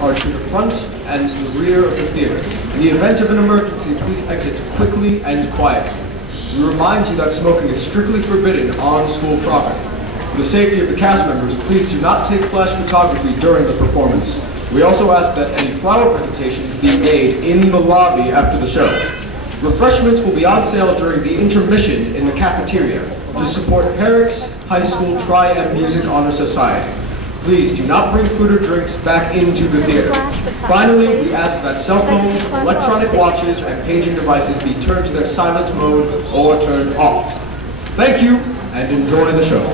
are to the front and the rear of the theater. In the event of an emergency, please exit quickly and quietly. We remind you that smoking is strictly forbidden on school property. For the safety of the cast members, please do not take flash photography during the performance. We also ask that any flower presentations be made in the lobby after the show. Refreshments will be on sale during the intermission in the cafeteria to support Herricks High School Tri-M Music Honor Society. Please do not bring food or drinks back into the theater. Finally, we ask that cell phones, electronic watches, and paging devices be turned to their silent mode or turned off. Thank you, and enjoy the show.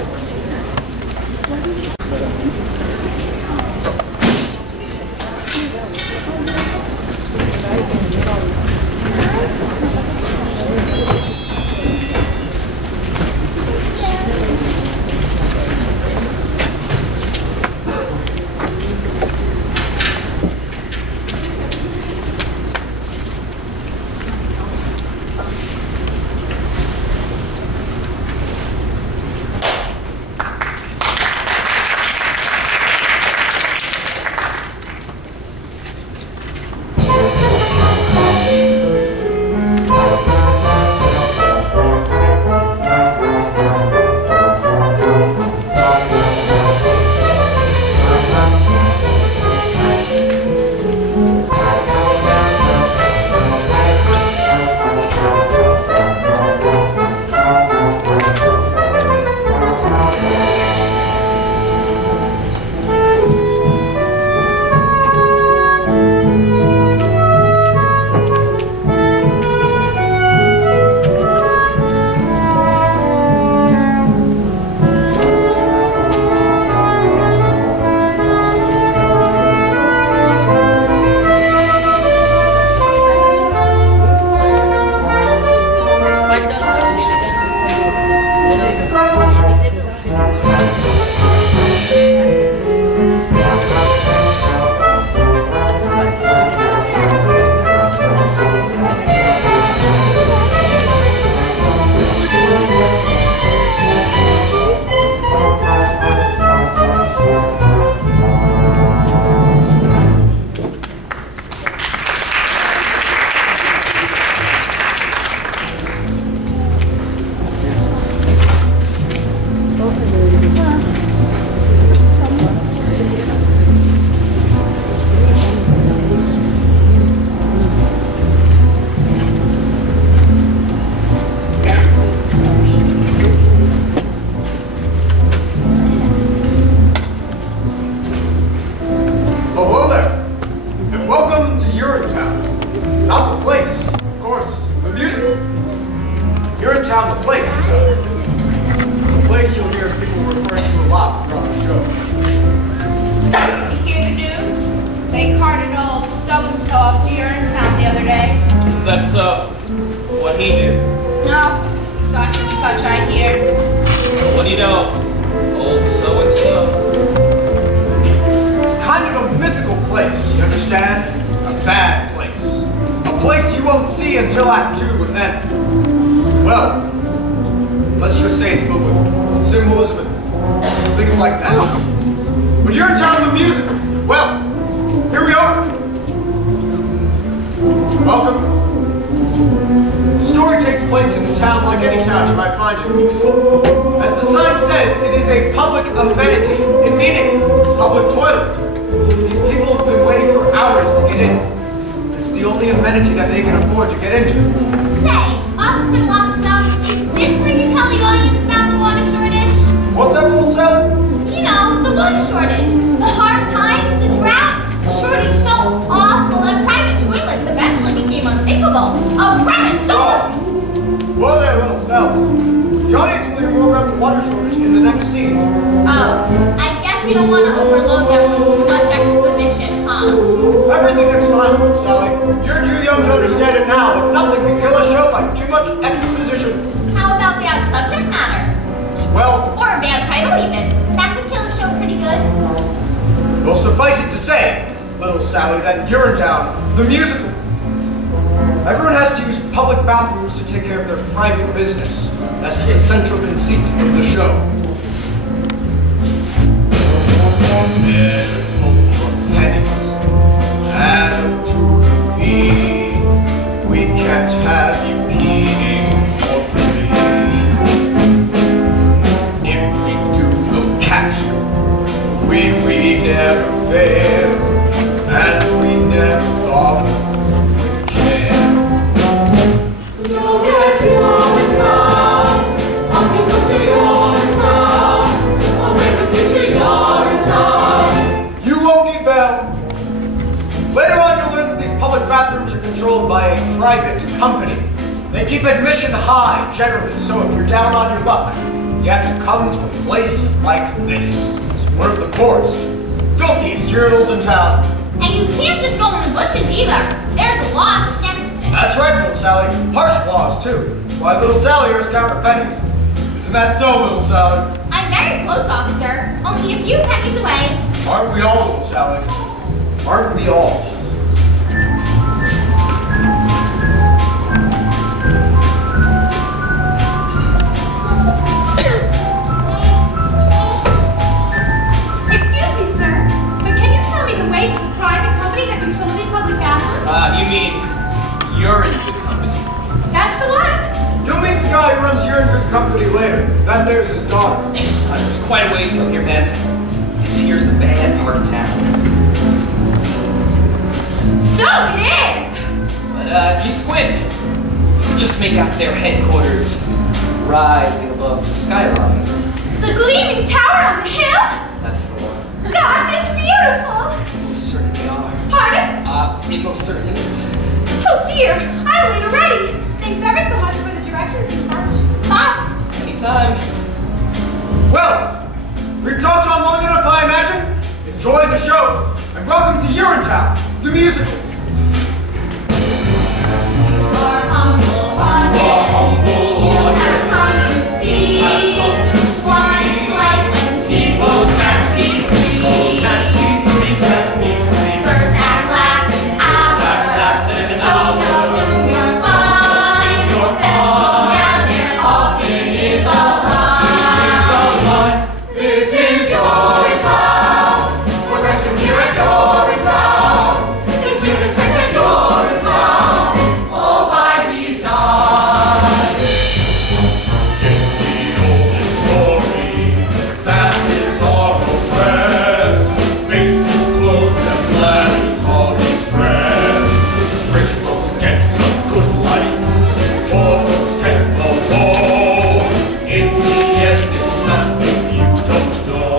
Well, suffice it to say, little Sally, that Urinetown, the musical, everyone has to use public bathrooms to take care of their private business. That's the central conceit of the show. And pennies. controlled by a private company. They keep admission high, generally, so if you're down on your luck, you have to come to a place like this. One of the poorest, filthiest urinals in town. And you can't just go in the bushes either. There's laws against it. That's right, Little Sally. Harsh laws, too. Why, Little Sally here is counting pennies. Isn't that so, Little Sally? I'm very close, officer. Only a few pennies away. Aren't we all, Little Sally? Aren't we all? You mean Urine Good Company? That's the one. You'll meet the guy who runs Urine Good Company later. That there's his daughter. It's quite a ways from here, man. This here's the bad part of town. So it is! But if you squint, you just make out their headquarters rising above the skyline. The gleaming tower on the hill? That's the one. Gosh, it's beautiful! Most certainly are. Pardon? It most certainly is. Oh dear, I'm late already. Thanks ever so much for the directions and such. Bye. Anytime. Well, we've talked on long enough, I imagine. Enjoy the show, and welcome to Urinetown, the musical. Our humble audience, you have come to see what it's like when people can't be free. First act, last an hour. So till soon you're fine. Festival down there, Alton is alive. This is your town. We're resting here at your town. It's unisex at your town. All by design. It's the oldest story. Masses are oppressed. Faces closed and bladders all distressed. Rich folks get the good life. Poor folks get the woe. In the end, it's nothing you don't know.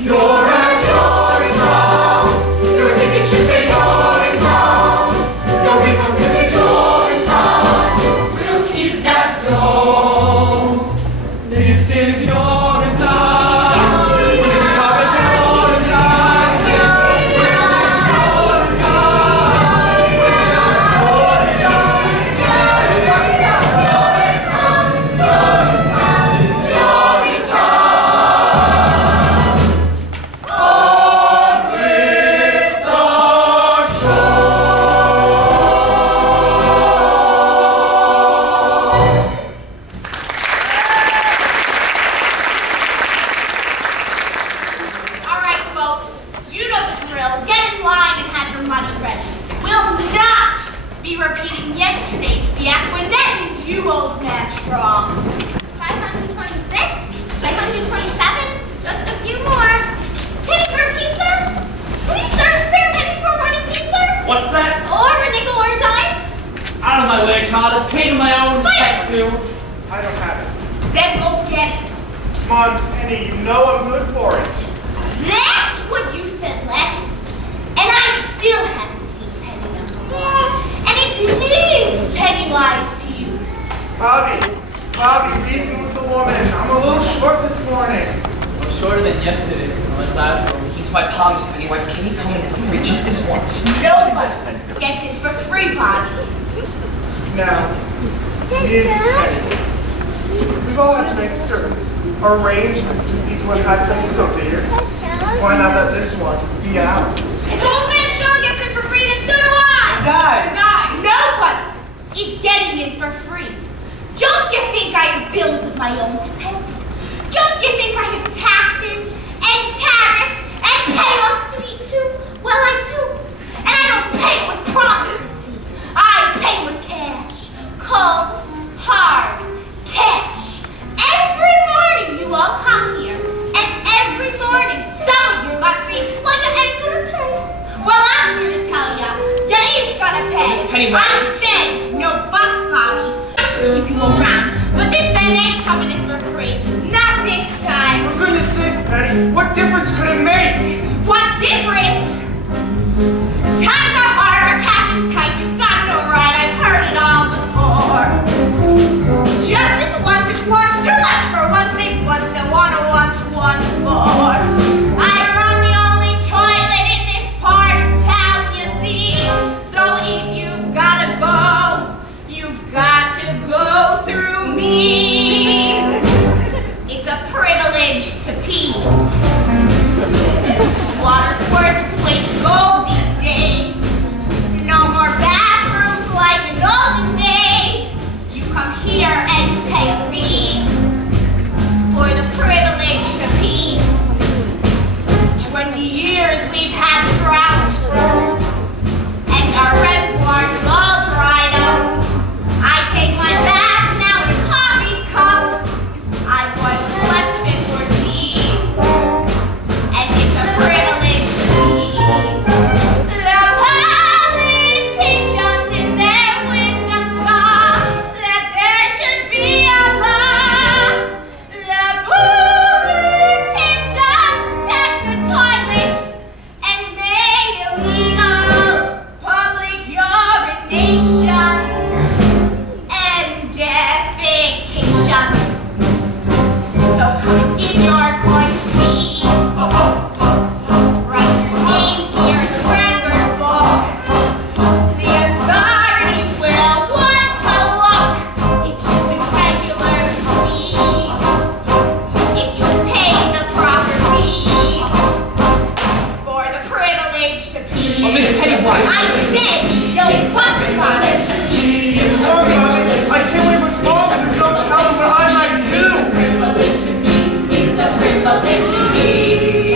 You're at your town. Your ticket should say you're in town. Your income says you're in town. We'll keep that going. This is your time. All right, folks. You know the drill. Get in line and have your money ready. We'll not be repeating yesterday's fiasco, and that means you, old man strong. 526, 527, just a few more. Penny for a piece, sir? Please, sir, spare penny for a running piece, sir? What's that? Or a nickel or a dime? Out of my way, child. I've paid my own check too. I don't have it. Then go get it. Come on, Penny, you know I'm good for it. That's what you said last week. And I still haven't seen Penny number one. And it's Ms. Pennywise to you. Bobby, reason with the woman. I'm a little short this morning. I'm shorter than yesterday. Unless he's my palms, Pennywise. Can he come in for free just this once? Nobody gets it for free, Bobby. Now, Ms. Pennywise, we've all had to make certain arrangements with people in high places over the years. Why not let this one be ours? If old man Sean gets it for free, then so do I. Die. Nobody is getting it for free. Don't you think I have bills of my own to pay? Don't you think I have taxes and tariffs and payoffs to meet too? Well, I do. And I don't pay with promises, see. I pay with cash. Cold, hard cash. Every morning you all come here, and every morning some of you got faces like I ain't gonna pay. Well, I'm here to tell ya, you is gonna pay. Miss Pennywise. I spend no bucks, Bobby, just to keep you around. But this man ain't coming in for free. Not this time. For goodness sakes, Penny, what difference could it make? What difference? Times are harder, cash is we've had drought, and our reservoirs have all dried up. I take my bath now in a coffee cup. I boil what's left of it for tea, and it's a privilege to me. The politicians in their wisdom saw that there should be a law. The politicians taxed the toilets and made illegal public urination and defecation. So come and give your coins to me. Write your name here in the record book. The authorities will want to look if you've been regular with me, if you pay the proper fee for the privilege to be. Oh, Miss Pennywise. I said no buts about it. Sorry, Mommy. I can't wait much longer. There's no telling what I might do. It's a privilege to be.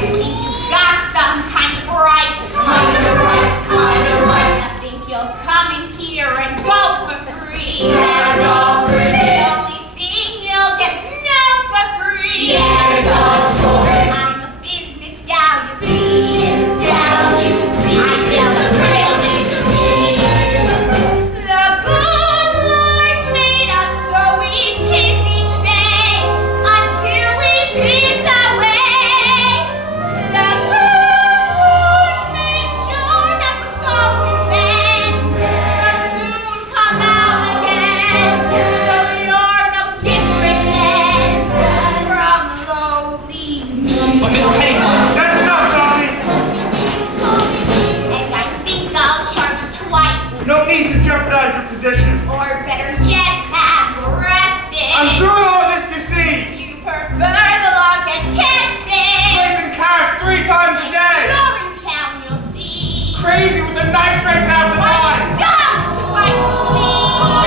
Got some kind of right. Kind of right, kind of right. I think you'll come in here and go for free. Yeah, go for The it. only thing you'll get is no for free. Yeah, go for it. I'm a business gal, you see. It's down, you see. I sell It's a privilege to be. The good Lord made us so we piss each day until we piss away. The good Lord made sure that the folks in bed will soon come out again. So you're no different than from lowly me. Oh, Miss Pennywise. That's enough, Mommy. And I think I'll charge you twice. No need to jeopardize your position. Or better yet, have you arrested. I'm through all this, you see. Do you prefer the law get tested? Scraping cash 3 times a day. You're in town, you'll see. Crazy with the nitrates half the Why time. stop to fight me?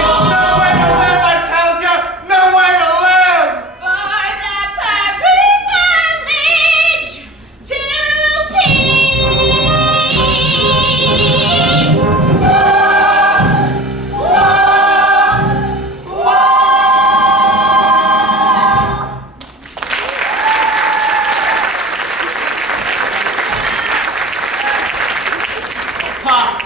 It's no way to live, I tells ya. No way to live. For the privilege to pee. Pa,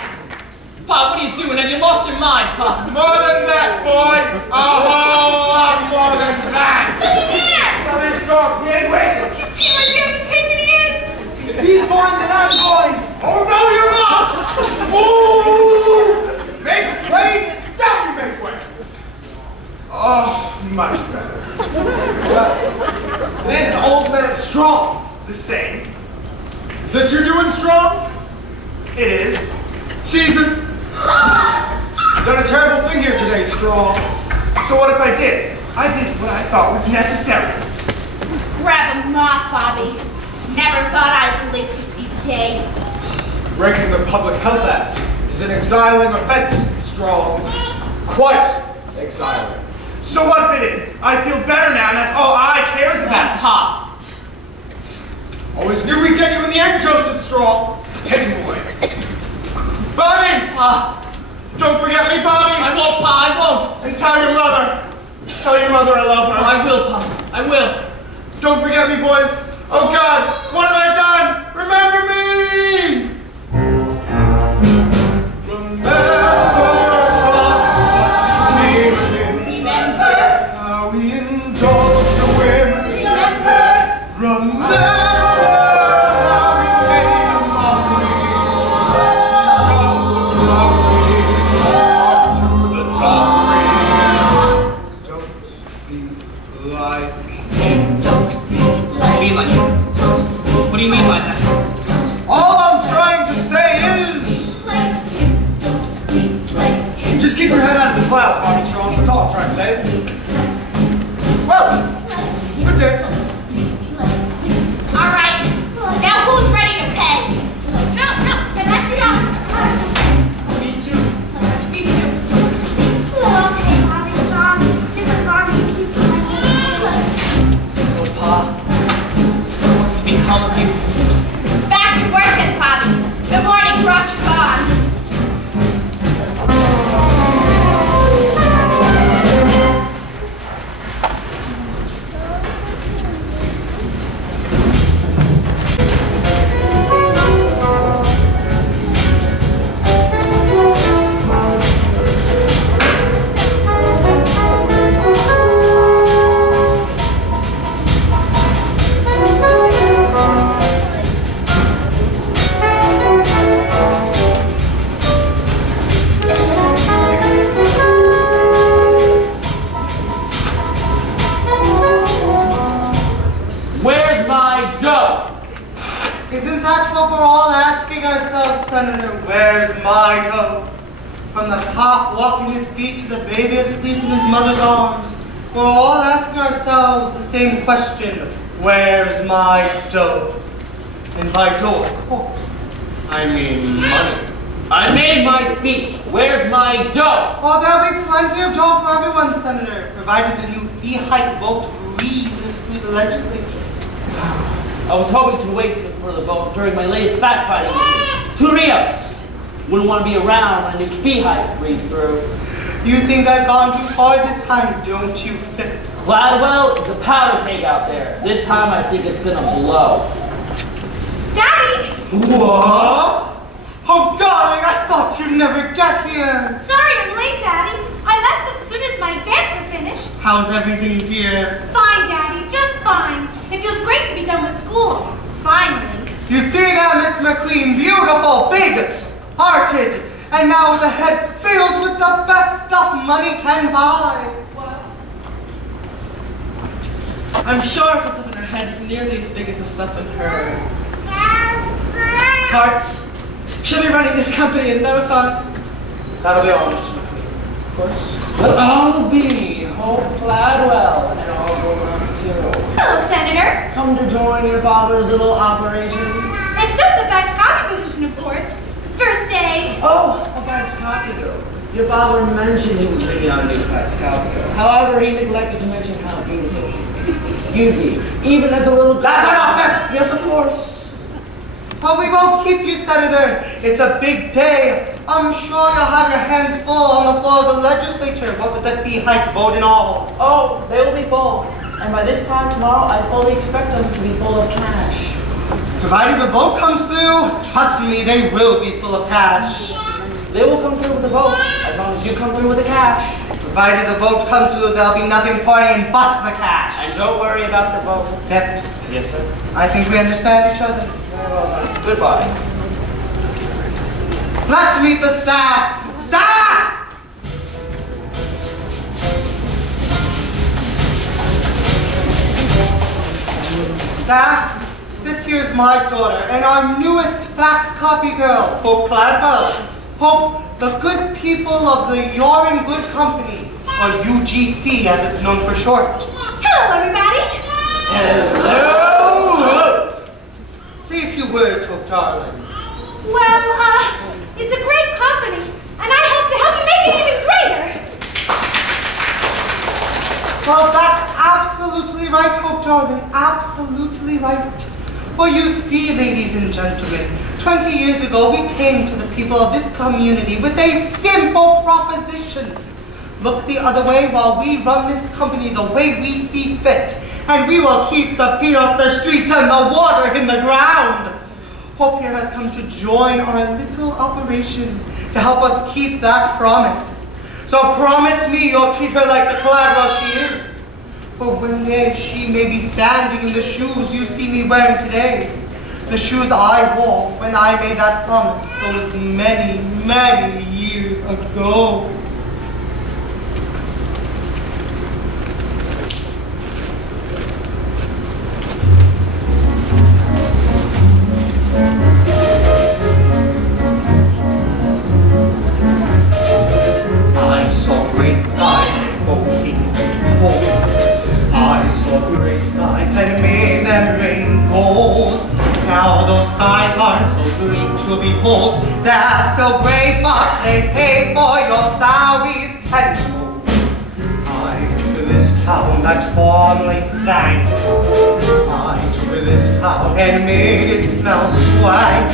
what are you doing? Have you lost your mind, Pa? More than that, boy. A whole lot more than that. Something strong, kid. Wait. You feel like you have a pig in the ears? If he's going, then I'm going. Oh, no, you're not. Ooh. Make way. Tell me, make way. Oh, much better. It is an old man strong. The same. Is this your doing strong? It is. Season. You've done a terrible thing here today, strong. So what if I did? I did what I thought was necessary. Grab a mop, Bobby. Never thought I'd live to see the day. Breaking the Public Health Act is an exiling offense, strong. Quite exiling. So what if it is? I feel better now, and that's all I cares about. Pa, Always knew we'd get you in the end, Joseph Strong. Take him away. Bobby! Pa, Don't forget me, Bobby! I won't, Pa, I won't. And tell your mother. Tell your mother I love Oh, her. I will, Pa, I will. Don't forget me, boys. Oh, God. What have I done? Remember me! Remember, How we indulge the whim. remember, Remember how we made a mockery. Shout to the glory, up to the top. Don't be like. don't be like, Be like you. What do you mean by that? All I'm trying to say is, just keep your head out of the clouds, Bobby Strong. That's all I'm trying to say. Well, good day. All right. Now who's ready to pay? No, can I see on? Me too. Me too. Okay, Bobby Strong. Just as long as you keep the money. Oh, Pa, what's to become of you? Back to work, and ourselves, Senator, where's my dough? From the cop walking his feet to the baby asleep in his mother's arms, we're all asking ourselves the same question, where's my dough? And by dough, of course, I mean money. I made my speech. Where's my dough? Oh, there'll be plenty of dough for everyone, Senator, provided the new fee hike vote breezes through the legislature. I was hoping to wait for the vote during my latest fact-finding mission. 2 Rio. Wouldn't want to be around when new fee hikes breeze through. You think I've gone too far this time, don't you, Fit? Gladwell is a powder keg out there. This time I think it's gonna blow. Daddy! What? Oh, darling, I thought you'd never get here. Sorry I'm late, Daddy. I left as soon as my exams were finished. How's everything, dear? Fine, Daddy, just fine. It feels great to be done with school. Finally. You see that, Miss McQueen? Beautiful, big-hearted, and now with a head filled with the best stuff money can buy. Well, I'm sure if the stuff in her head is nearly as big as the stuff in her heart, she'll be running this company in no time. That'll be all, Miss McQueen. Of course. But I'll be Hope Gladwell, and I'll go around too. Hello, Senator. Come to join your father's little operation. It's just a backscotty position, of course. First day. Oh, a backscotty girl. Your father mentioned he was bringing on a new backscotty girl. However, he neglected to mention how beautiful you'd be, even as a little girl. That's enough, then! Yes, of course. Well, we won't keep you, Senator. It's a big day. I'm sure you'll have your hands full on the floor of the legislature, what with the fee hike vote and all. Oh, they will be full. And by this time tomorrow, I fully expect them to be full of cash. Provided the vote comes through, trust me, they will be full of cash. They will come through with the vote, as long as you come through with the cash. Provided the vote comes through, there'll be nothing for you but the cash. And don't worry about the vote. Yep. Yes, sir. I think we understand each other. Goodbye. Let's meet the staff. Staff! Staff, this here's my daughter and our newest fax copy girl, Hope Gladwell. Hope, the good people of the Urine Good Company, or UGC as it's known for short. Hello, everybody. Hello! Say a few words, Hope darling. Well, it's a great company, and I hope to help you make it even greater. Well, that's absolutely right, Hope darling, absolutely right. For you see, ladies and gentlemen, 20 years ago we came to the people of this community with a simple proposition. Look the other way while we run this company the way we see fit, and we will keep the beer off the streets and the water in the ground. Hope here has come to join our little operation to help us keep that promise. So promise me you'll treat her like the Gladwell she is. For one day she may be standing in the shoes you see me wearing today. The shoes I wore when I made that promise those many, many years ago. I saw gray skies opening and cold. I saw gray skies and made them rain gold. Now those skies aren't so green to behold. They're still gray, but they pay for your salaries tenfold. I took this town that formerly stank. I took this town and made it smell swag.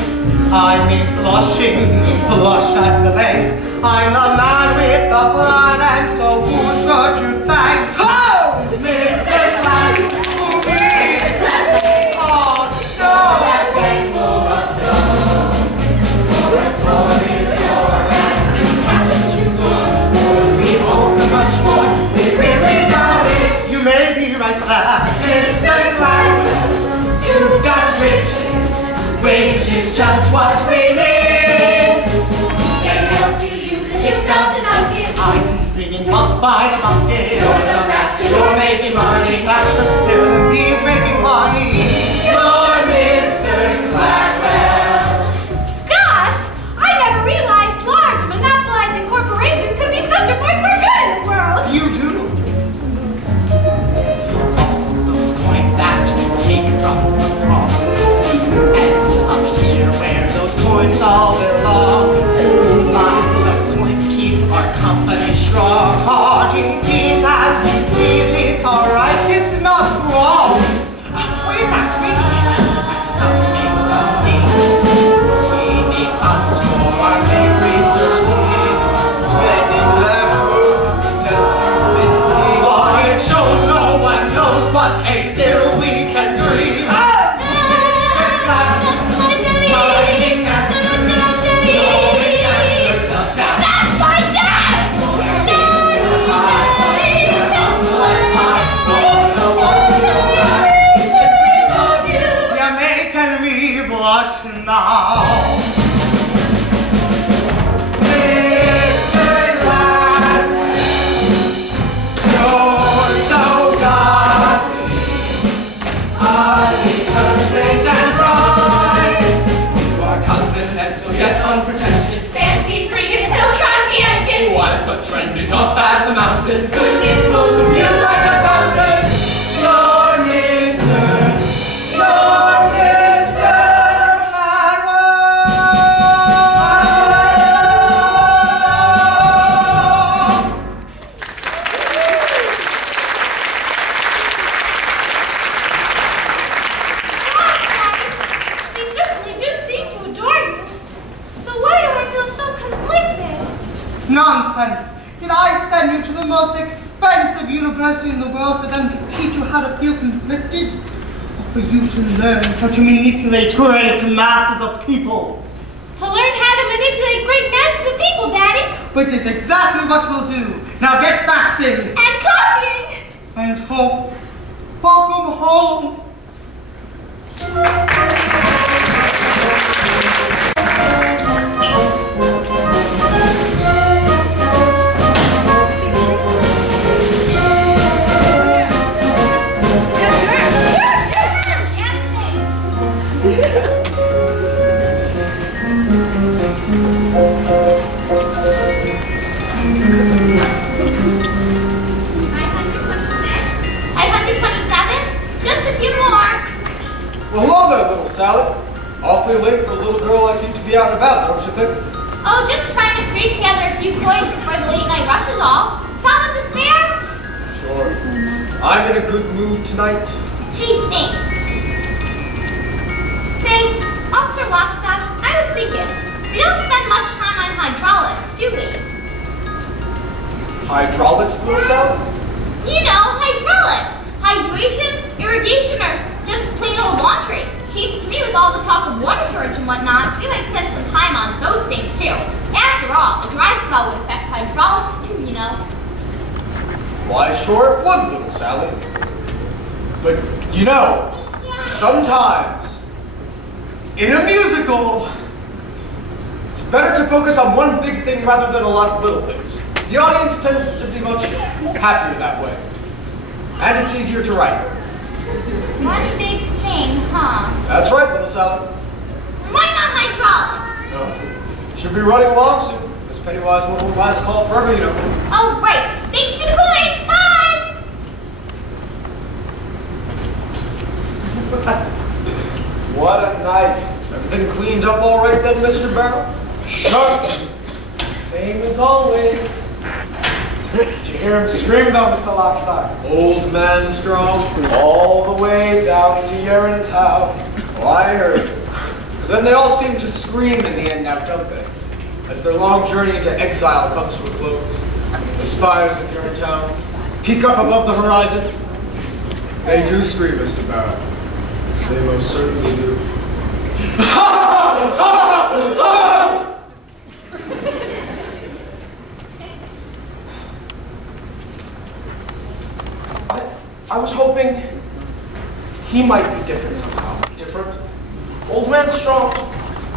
I made flushing flush at the bank. I'm the man with the plan, and so who should you thank? Oh! Mr. Clank! Who me? Oh, no! That rainbow of dawn, the torrid floor, and this cabin you go. We hope much more, we really doubt it. You may be right there. Mr. Clank, you've got riches, wages just what we need. Say hail to you, 'cause you've got the nuggets. I'm bringing bucks by the bucket. You're the master, you're making money. That's the spirit, and he's making money. You're Mr. Gladwell. God, points all day long. Lots of points keep our company strong. Charging fees as we please, it's alright, it's not wrong. We're not really something to see. We need funds for our big research team. Spending leftovers just to mislead. But it shows no one knows, but hey, still we can dream. Now. Mr. Gladwin, you're so godly. Determined and bright. You are continental yet unpretentious. Fancy free and so conscientious. Wise but trending up as a mountain. Goodness flows from you like a fountain. You're Mr. Nonsense! Did I send you to the most expensive university in the world for them to teach you how to feel conflicted? Or for you to learn how to manipulate great masses of people? To learn how to manipulate great masses of people, Daddy. Which is exactly what we'll do. Now get faxing! And copying! And hope. Welcome home! Well, hello there, little Sally. Awfully late for a little girl like you to be out and about, don't you think? Oh, just trying to scrape together a few coins before the late night rush is all. Problem to spare? Sure. I'm in a good mood tonight. Gee, thanks. Say, Officer Lockstock, I was thinking, we don't spend much time on hydraulics, do we? Hydraulics, little Sally? You know, hydraulics. Hydration, irrigation, or just plain old laundry. Seems to me with all the talk of water shortage and whatnot, we might spend some time on those things too. After all, a dry spell would affect hydraulics too, you know. Why, sure it would, little Sally. But, you know, sometimes, in a musical, it's better to focus on one big thing rather than a lot of little things. The audience tends to be much happier that way. And it's easier to write. One big thing, huh? That's right, little Sally. Why not hydraulics? No. Should be running along soon. This Pennywise won't last call forever, you know. Oh, right. Thanks for the coin. Bye! What a night. Everything cleaned up all right then, Mr. Barrow? Sharp. Same as always. Did you hear him scream though, Mr. Lockstock? Old man strong. All the way down to Urine Town. Oh, I heard. But then they all seem to scream in the end now, don't they? As their long journey into exile comes to a close. The spires of Urine Town peek up above the horizon. They do scream, Mr. Barrow. They most certainly do. I was hoping he might be different somehow. Different? Old man Strong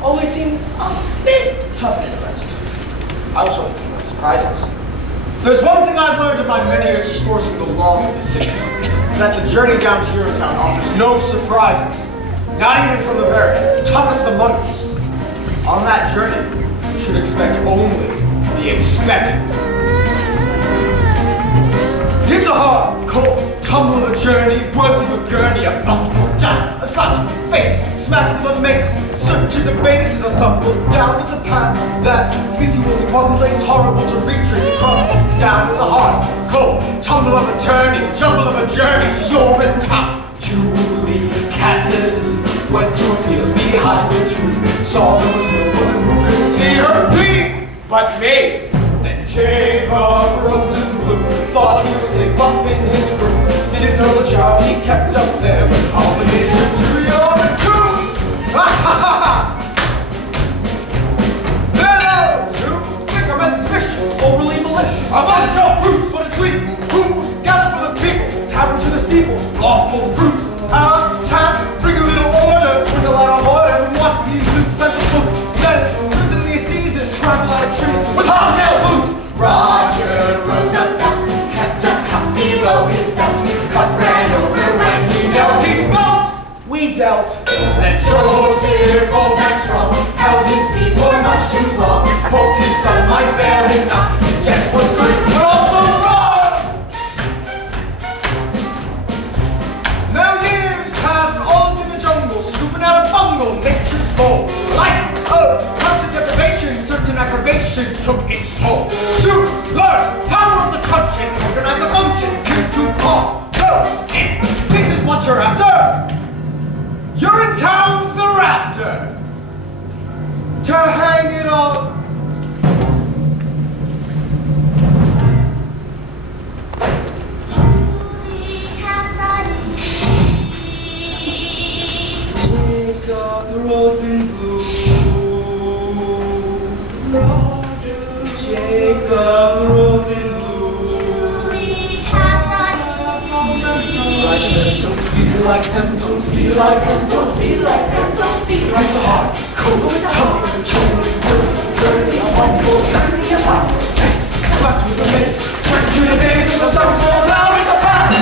always seemed a bit tough in the rest. I was hoping he might surprise us. There's one thing I've learned in my many years enforcing the laws of the city. Is that the journey down to Urine Town offers no surprises. Not even from the very toughest among us. On that journey, you should expect only the expected. It's a hard, cold, tumble of a journey, worthy of a gurney, a bump or down. a slouch, face smacked with a mace. Searching the base as I stumbled down into a path that leads you only one place, horrible to retrace. Crumble down into hard, cold, tumble of a journey, jumble of a journey to your end top. Julie Cassidy went to a field behind the tree. Saw there was no one who could see her be but me. And Jacob Rosenblum thought he was safe up in his room. Didn't know the jobs he kept up there with combination to your tomb. Ha ha ha! They're too thick vicious, overly malicious. A bunch of brutes, but it's we who gather for the people. Tavern to the steeple, lawful fruits. Our task, bring a little order, swing a lot of order. We want these loot sensible sense. Certainly a season, trample out of trees with hobnail boots. Roger rose up fast, kept a cup below his belt. Cup ran over when he knelt. He smoked, We dealt. Then Joseph, old and strong, held his beat for much too long. Hoped his son might fail him not. His guess was good, but also wrong. now years passed on in the jungle, scooping out a bungle, nature's bowl. Life of constant deprivation, certain aggravation took its toll. To learn power of the truncheon, organize the function, give to paw. So, in pieces what you're after. You're in town's the rafter. To hang it on. Jacob Rosenblum. Jacob Rosenblum. Don't be like them, don't be like them, don't be like them, don't be like them. It's hard, cold, it's tough, dirty, dirty, I want to go dirty, yes, I'm face, slapped with a mace, switch to the base, and the sun fall down, it's a path,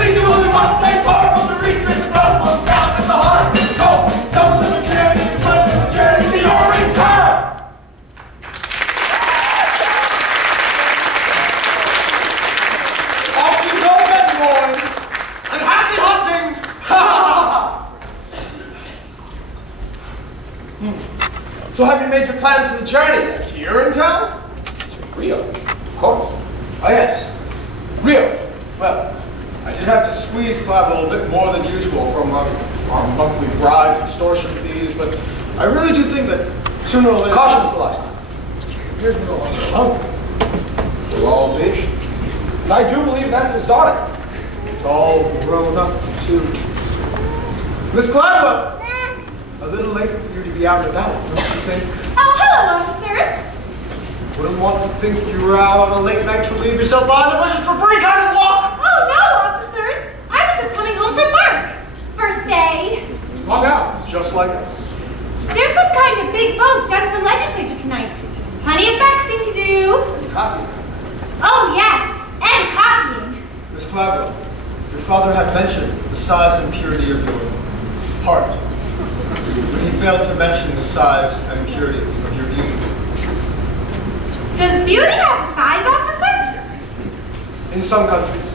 leads you only one place, horrible to reach, it's a rumble down, it's a hard, cold, double in a journey, run in a journey, to your return. Off you go then, boys, and happy hunting! Ha ha ha! So have you made your plans for the journey then? To Urine town? To Rio, of course. Oh yes, Rio. Well, I did have to squeeze Clive a little bit more than usual from our monthly bribes, extortion fees, but I really do think that sooner or later... Caution, Mr. Locksmith. Here's no longer alone. We'll all be. And I do believe that's his daughter. It's all grown up, too. Miss Cladwell! A little late for you to be out and about, don't you think? Oh, hello, officers. Wouldn't want to think you were out on a late night to leave yourself behind the bushes for free kind of walk! Oh, no, officers. I was just coming home from work. First day. Long out, just like us. There's some kind of big vote down at the legislature tonight. Plenty of faxing to do. Copy. Oh, yes, and copying. Miss Cladwell, your father had mentioned the size and purity of your heart, but he failed to mention the size and purity of your beauty. Does beauty have a size, officer? In some countries.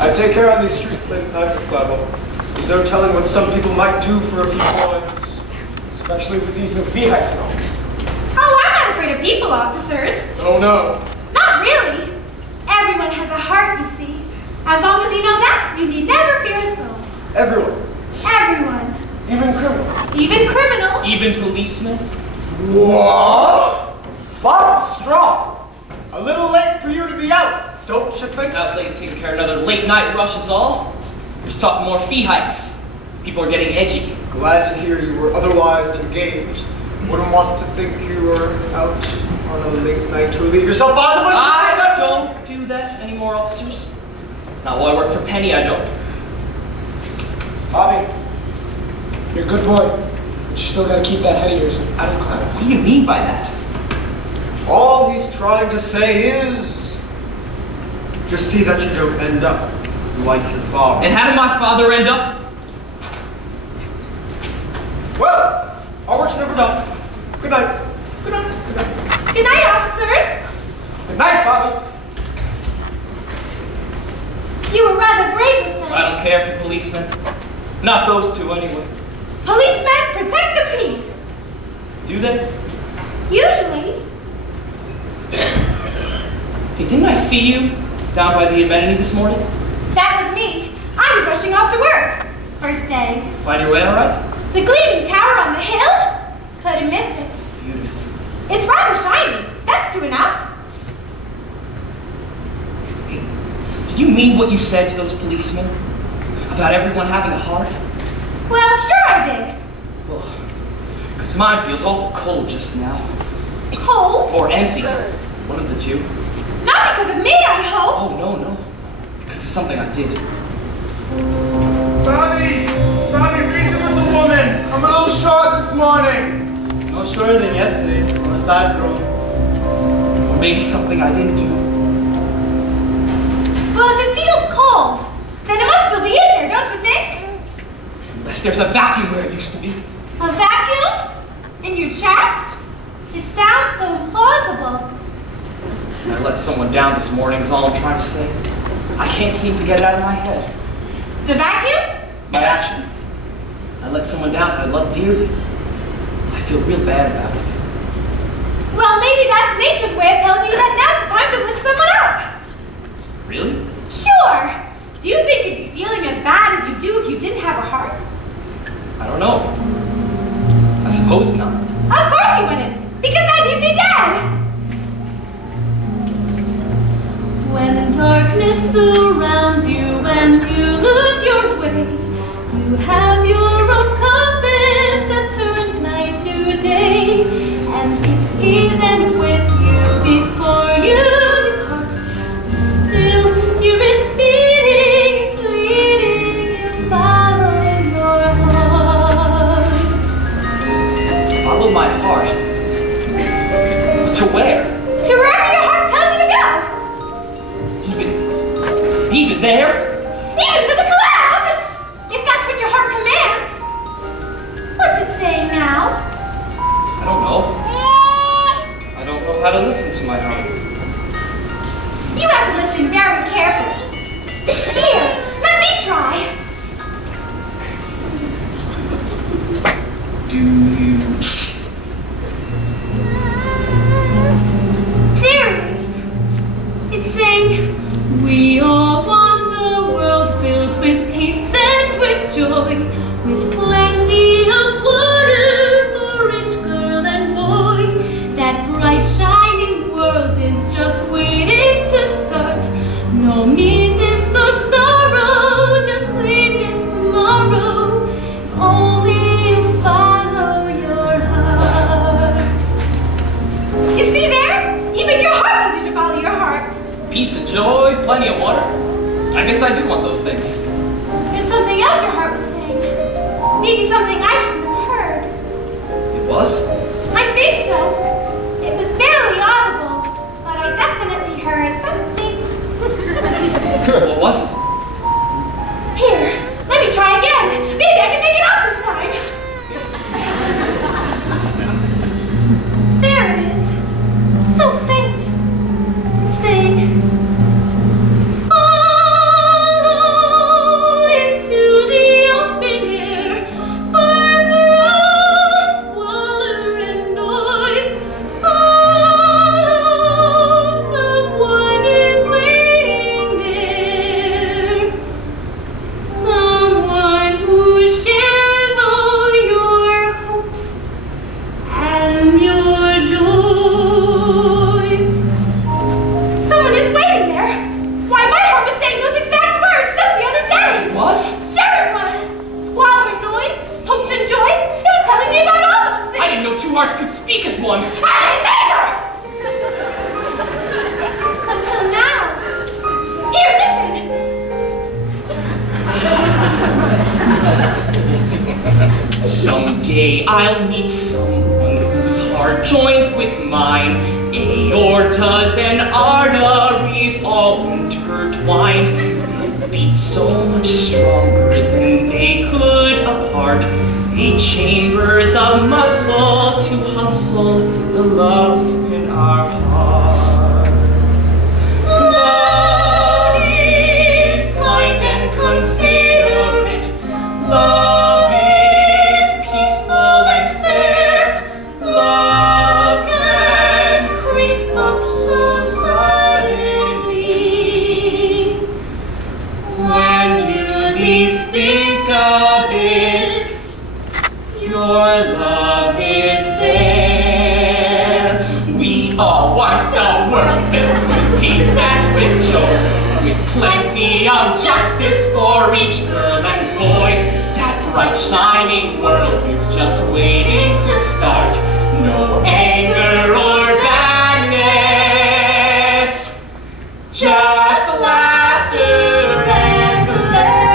I take care on these streets late at night, Miss Cladwell. There's no telling what some people might do for a few coins, especially with these new Herricks now. Oh, I'm not afraid of people, officers. Oh no. Not really. Everyone has a heart, you see. As long as you know that, you need never fear a soul. Everyone. Everyone. Even criminals. Even criminals. Even policemen? What? Bob Straw. A little late for you to be out, don't you think? Out late taking care of another late night rush is all. We're talking more fee hikes. People are getting edgy. Glad to hear you were otherwise engaged. Wouldn't want to think you were out on a late night to leave yourself behind the bushes. I don't do that anymore, officers. Not while I work for Penny, I don't. Bobby, you're a good boy, but you still gotta keep that head of yours out of clouds. What do you mean by that? All he's trying to say is, just see that you don't end up like your father. And how did my father end up? Well, our work's never done. Good night. Good night. Good night. Good night, officers. Good night, Bobby. You were rather brave this I don't care for policemen. Not those two, anyway. Policemen protect the peace. Do they? Usually. Hey, didn't I see you down by the amenity this morning? That was me. I was rushing off to work. First day. Find your way all right? The gleaming tower on the hill? Couldn't miss it. Beautiful. It's rather shiny. That's true enough. Hey, did you mean what you said to those policemen? About everyone having a heart? Well, sure I did. Well, because mine feels awful cold just now. Cold? Or empty. One of the two. Not because of me, I hope. Oh, no. Because of something I did. Bobby, reason with the woman. I'm a little short this morning. No shorter than yesterday, unless I've grown. Or maybe something I didn't do. Well, if it feels cold, then it must still be in there, don't you think? Unless there's a vacuum where it used to be. A vacuum? In your chest? It sounds so implausible. I let someone down this morning is all I'm trying to say. I can't seem to get it out of my head. The vacuum? My action. I let someone down that I love dearly. I feel real bad about it. Well, maybe that's nature's way of telling you that now's the time to lift someone up. Really? Sure. Do you think you'd be feeling as bad as you do if you didn't have a heart? I don't know. I suppose not. Of course you wouldn't, because then you'd be dead. When darkness surrounds you and you lose your way, you have your own compass that turns night to day, and it's even with you before you depart. Still, you're it beating, it's leading, you follow your heart. Follow my heart? To where? To wherever your heart tells you to go. Even there? Even to the clouds! If that's what your heart commands. What's it saying now? I don't know. I don't know how to listen to my heart. You have to listen very carefully. Here, let me try. Do you? There it is. It's saying, we all want a world filled with peace and with joy, with plenty of water for each girl and boy. That bright shining world is just waiting to start. No meanness or sorrow, just cleanness tomorrow. If only you follow your heart. You see there? Even your heart knows you should follow your heart. Peace and joy, plenty of water. I guess I do want those things. There's something else your heart was saying. Maybe something I shouldn't have heard. It was? I think so. It was barely audible, but I definitely heard something. What was it? Here, let me try again. Maybe I can make it out this time. There it is. So faint. It's saying, follow into the open air, far from squalor and noise. Follow, someone is waiting there. Someone who shares all your hopes and your joys. Someone is waiting there. Why, my heart was saying those exact words just the other day. It was? Sure it was. Squalor and noise, hopes and joys. It was telling me about all those things. I didn't know two hearts could speak as one. I didn't either. Until now. Here, listen. Someday I'll meet someone whose heart joins with mine. Aortas and arteries all intertwined. They beat so much stronger than they could apart. They chambers of muscle to hustle the love in our hearts. Love is kind and considerate. plenty of justice for each girl and boy. That bright shining world is just waiting to start. No anger or badness, just laughter and gladness.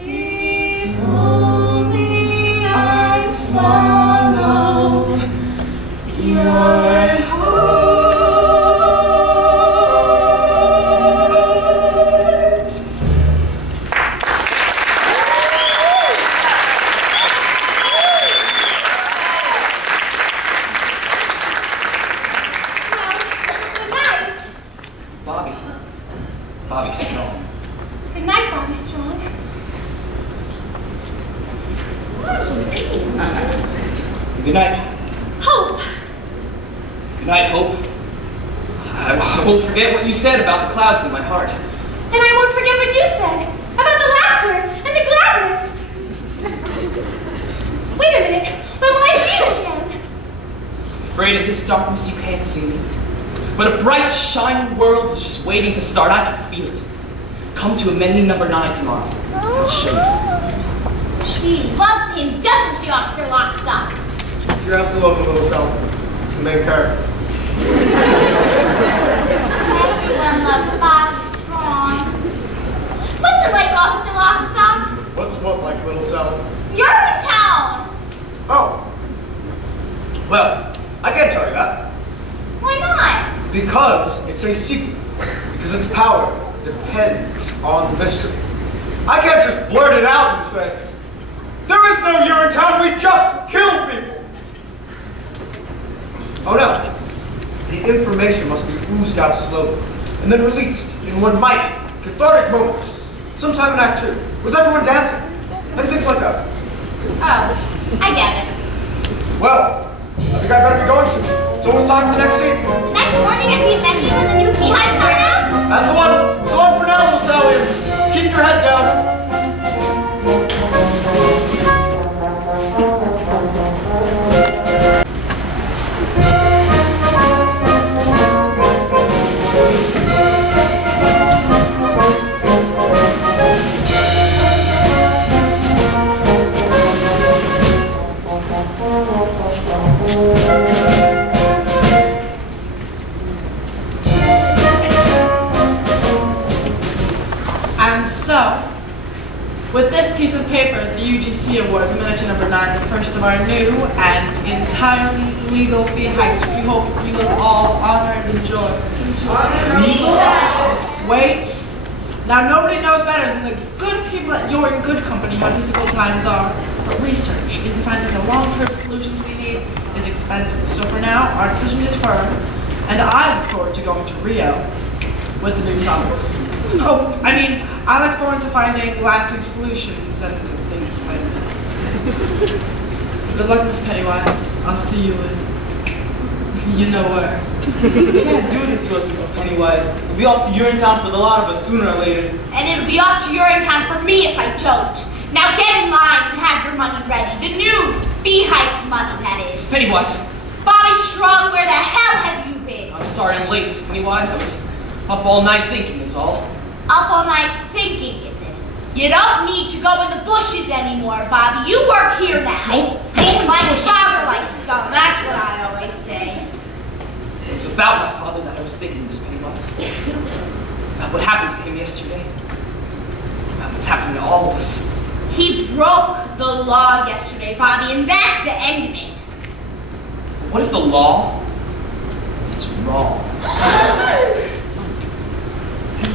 If only I follow your heart. Bobby Strong. Good night, Bobby Strong. Good night. Hope. Good night, Hope. I won't forget what you said about the clouds in my heart. And I won't forget what you said about the laughter and the gladness. Wait a minute. When will I see you again? I'm afraid in this darkness you can't see me. But a bright, shining world is just waiting to start. I can feel it. Come to amendment number 9 tomorrow. I'll show you. She loves him, doesn't she, Officer Lockstock? You have to love the little cell. It's the main character. Everyone loves Bobby Strong. What's it like, Officer Lockstock? What's what like little cell? You're in town. Oh. Well, I can't tell you that. Why not? Because it's a secret. Because its power depends on the mystery. I can't just blurt it out and say, there is no urine town, we just killed people. Oh no. The information must be oozed out slowly and then released in one mighty, cathartic moment. Sometime in Act 2, with everyone dancing and things like that. Oh, I get it. Well, I think I better be going soon. It's almost time for the next scene. The next morning at the venue when the new beehives are out? That's the one. So long for now, little Sally. Keep your head down. With this piece of paper, the UGC awards Miniature number 9, the first of our new and entirely legal beehives, which we hope you will all honor and enjoy. Wait. Now nobody knows better than the good people at You're in Good Company how difficult times are. But research into finding a long-term solution to we need is expensive. So for now, our decision is firm, and I look forward to going to Rio with the new topics. Oh, I mean, I look forward to finding lasting solutions and things like that. Good luck, Miss Pennywise. I'll see you in, you know where. You can't do this to us, Miss Pennywise. We'll be off to Urine Town for the lot of us sooner or later. And it'll be off to Urine Town for me if I don't. Now get in line and have your money ready. The new beehive money, that is. Pennywise. Bobby Strong, where the hell have you been? I'm sorry I'm late, Miss Pennywise. I was up all night thinking is all. Up all night thinking, is it? You don't need to go in the bushes anymore, Bobby. You work here now. Don't go in the Like bushes. father, like son. That's what I always say. It was about my father that I was thinking, Miss Pennywise. About what happened to him yesterday. About what's happening to all of us. He broke the law yesterday, Bobby, and that's the end of it. What if the law is wrong?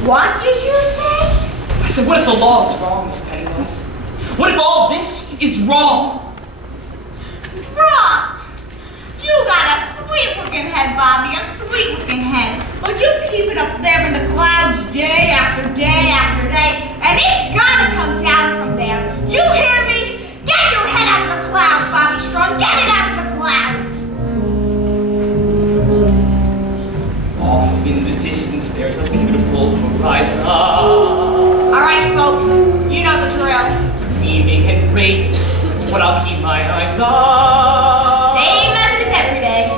What did you say? I said, what if the law is wrong, Miss Pennywise? What if all this is wrong? Wrong! You got a sweet-looking head, Bobby, a sweet-looking head. But you keep it up there in the clouds day after day after day, and it's gotta come down from there. You hear me? Get your head out of the clouds, Bobby Strong. Get it out of the clouds. Off in the distance, there's a beautiful horizon. All right, folks, you know the drill. Gleaming and radiant, that's what I'll keep my eyes on. Same as it is every day.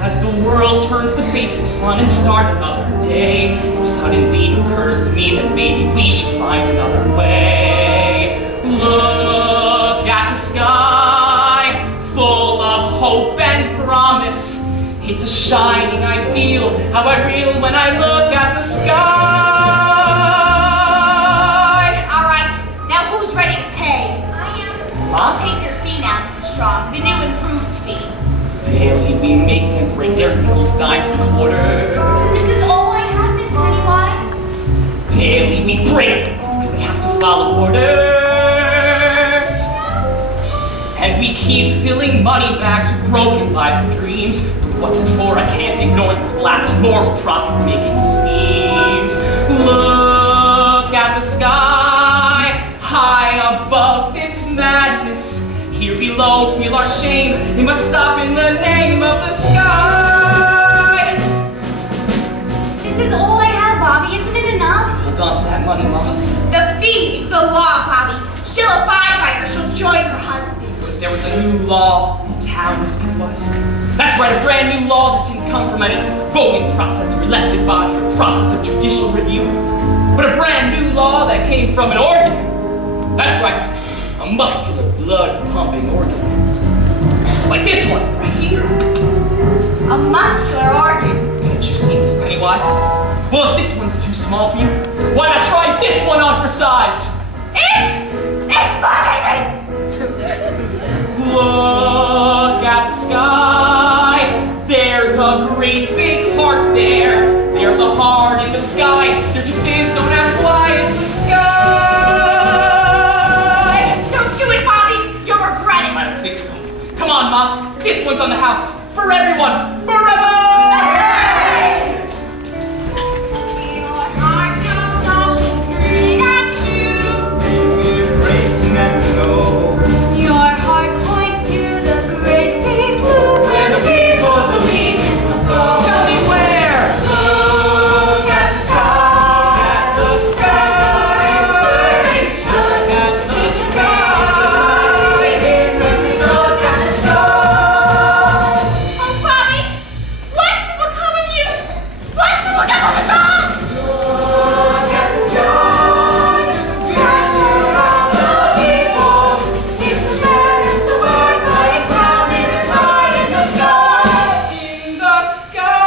As the world turns to face the sun and start another day, it suddenly occurs to me that maybe we should find another way. Look at the sky, full of hope and promise. It's a shining ideal, how I reel when I look at the sky. All right, now who's ready to pay? I am. I'll take your fee now, Mrs. Strong, the new improved fee. Daily we make them break their nickels, dimes, and quarters. This is all I have, Miss Pennywise. Daily we break them because they have to follow orders. And we keep filling money bags with broken lives and dreams. But what's it for? I can't ignore this black immoral profit-making schemes. Look at the sky, high above this madness. Here below, feel our shame. It must stop in the name of the sky. This is all I have, Bobby. Isn't it enough? Hold on to that money, Mom. The fee is the law, Bobby. She'll abide by it or she'll join her husband. If there was a new law in town, Miss Pennywise. That's right, a brand new law that didn't come from any voting process or elected body or process of judicial review. But a brand new law that came from an organ. That's right, a muscular, blood-pumping organ. Like this one, right here. A muscular organ. Can't you see, Miss Pennywise? Well, if this one's too small for you, why not try this one on for size? It's funny! Look at the sky. There's a great big heart there. There's a heart in the sky. There just is, don't ask why, it's the sky. Don't do it, Bobby. You'll regret it. I don't think so. Come on, Ma. This one's on the house. For everyone. Forever! Your heart goes off straight at you. Your heart points to the great big blue where the people's allegiance must go. Tell me where! Look at the sky. The sky! Inspiration. At the sky! Look at the sky. Oh, Bobby, what's the become of you? What's the become of us all? Look at the sky. It's a matter so hard, flying round and high in the sky. In the sky!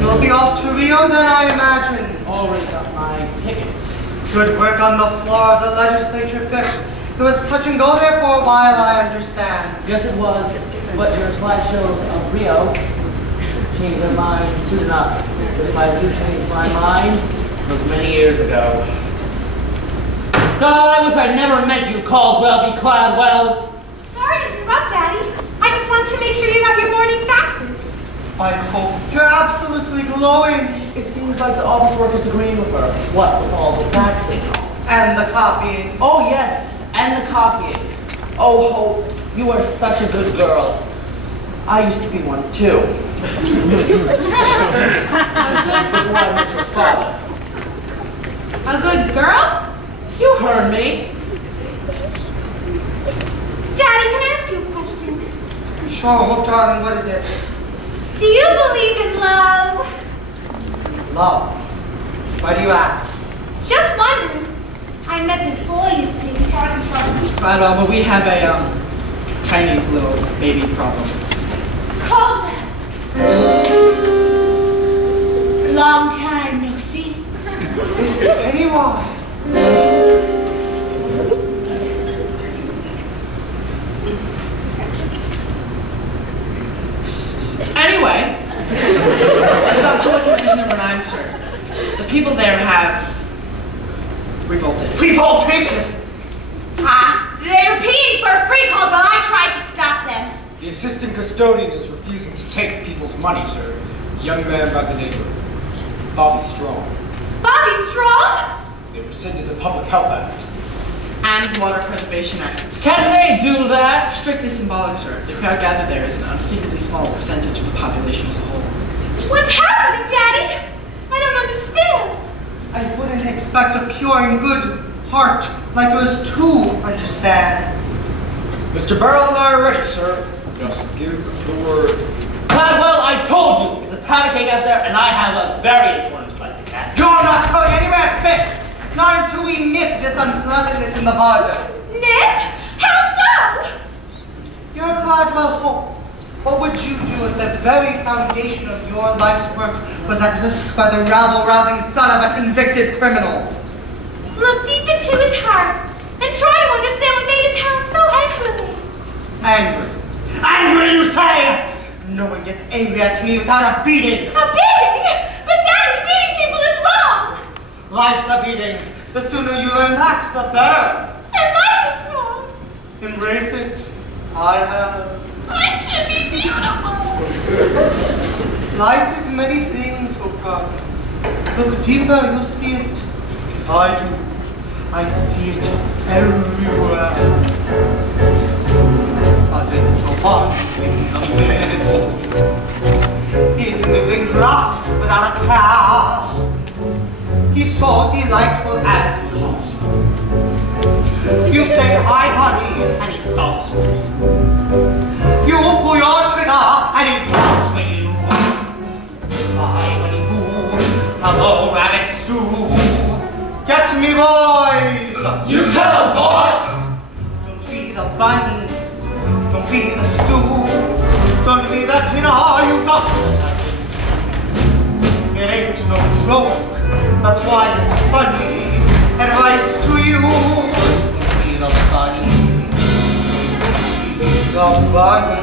You'll be off to Rio then, I imagine. Already got my ticket. Good work on the floor of the legislature fifth. It was touch and go there for a while, I understand. Yes, it was. But your slideshow of Rio changed their mind soon enough. Just like you changed my mind those many years ago. God, I wish I never met you, Caldwell, be clad well. Sorry to interrupt, Daddy. I just wanted to make sure you got your morning faxes. I hope you're absolutely glowing. It seems like the office workers agreeing with her. What with all the faxing? And the copying. Oh, yes, and the copying. Oh, Hope, you are such a good girl. I used to be one, too. Before I met your father. A good girl? You heard me. Daddy, can I ask you a question? Sure, Hope, darling, what is it? Do you believe in love? Love. Why do you ask? Just wondering. I met this boy, you see. But we have a tiny little baby problem. Caldwell. Long time no see. Is anyone? Anyway, Prison number 9, sir. The people there have revolted. Revolted? They're peeing for a free call while I tried to stop them. The assistant custodian is refusing to take people's money, sir. A young man by the name of Bobby Strong. Bobby Strong? They rescinded the Public Health Act. And Water Preservation Act. Can they do that? Strictly symbolic, sir. The crowd gathered there is an unthinkably small percentage of the population as a whole. What's happening, Daddy? I don't understand. I wouldn't expect a pure and good heart like yours to understand. Mr. Burrell and I are ready, sir. Just give the word. Gladwell, I told you, it's a powder keg out there, and I have a very important flight to catch. You're not going anywhere, Vic! Not until we nip this unpleasantness in the bud. Nip? How so? You're Gladwell Hope. What would you do if the very foundation of your life's work was at risk by the rabble-rousing son of a convicted criminal? Look deep into his heart and try to understand what made him pound so angrily. Angry. Angry, you say? No one gets angry at me without a beating. A beating? But Daddy, beating people is wrong. Life's a beating. The sooner you learn that, the better. And life is wrong. Embrace it. I have. Life should be beautiful. Life is many things, Oka. Look deeper, you'll see it. I do. I see it everywhere. A little one in the middle. He's living grass without a care. He's so delightful as he hops. You say hi, buddy, and he stops for you. You pull your trigger, and he drops for you. Hi, when you move, hello, rabbit stew. Get me, boys! You tell him, boss! Don't be the bunny, don't be the stew, don't be the dinner you got. It ain't no joke, that's why it's funny. Advice to you, don't be the bunny, the bunny.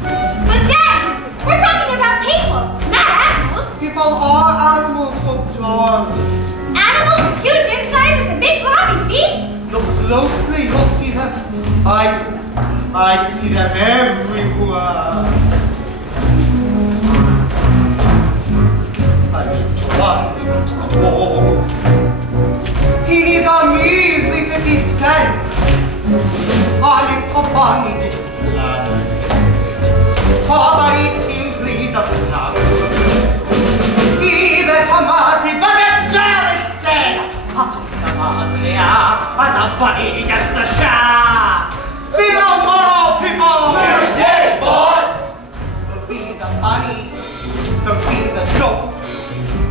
But Daddy, we're talking about people, not animals. People are animals, oh darling. Animals with huge insides and big floppy feet? Look closely, you'll see them. I do. I see them everywhere. I meet one at all. He needs a measly 50 cents. A little bunny didn't learn. Poverty simply doesn't have it. Give it a mercy, but it's jail instead. Hustle the mausoleum as the bunny gets the chair. See no more, people. Where is he, boss? Don't be the bunny. Don't be the joke.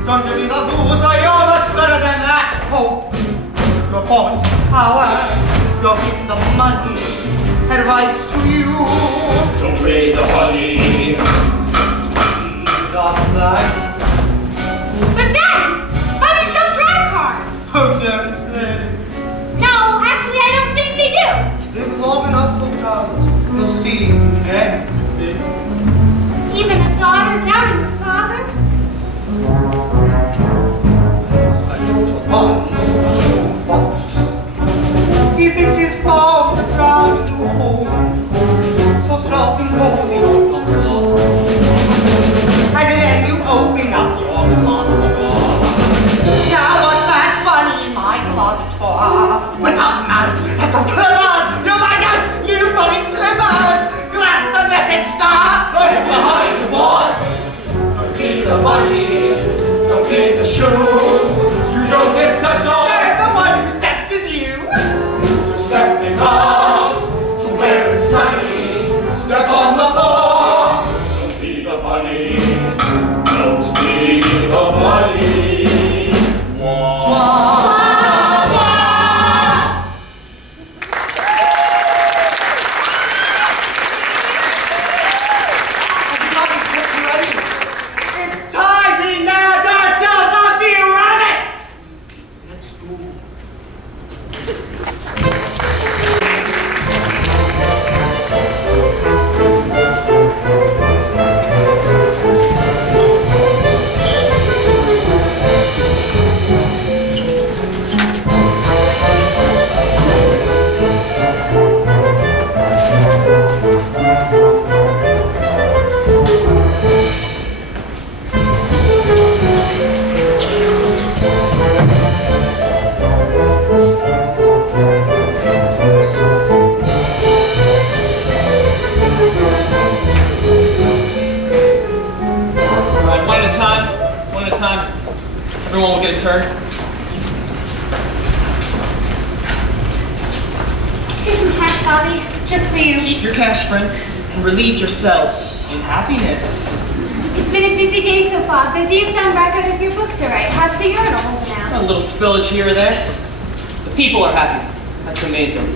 Don't be the loser. You're much better than that. Hope. You're born to power. You're in the money. Advice to you. Don't be the bunny. Be the bunny. But Daddy, bunnies don't drive cars. Oh, don't they? No, actually, I don't think they do. Live long enough, oh darling. You'll see everything. Even a daughter doubting her father? A little bunny, a shoe fox. He thinks he's found the ground new home. So soft and cozy on the floor. And then you open up your closet door. Now what's that bunny in my closet for? With a mouth and some clippers, you'll find out new bunny slippers. Glass the message stop. Right behind you, boss! Don't be the bunny. Don't be the shoe. You don't get stepped on. The one who steps is you. You're stepping off to where it's sunny. Step on the floor. Don't be the bunny. Don't be the bunny. It's time we nabbed ourselves a few rabbits! Let's go. Everyone will get a turn. Here's some cash, Bobby. Just for you. Keep your cash, friend, and relieve yourself in happiness. It's been a busy day so far. Busiest on record if your books are right. How's the urinal holding out? A little spillage here or there. The people are happy. That's the main thing.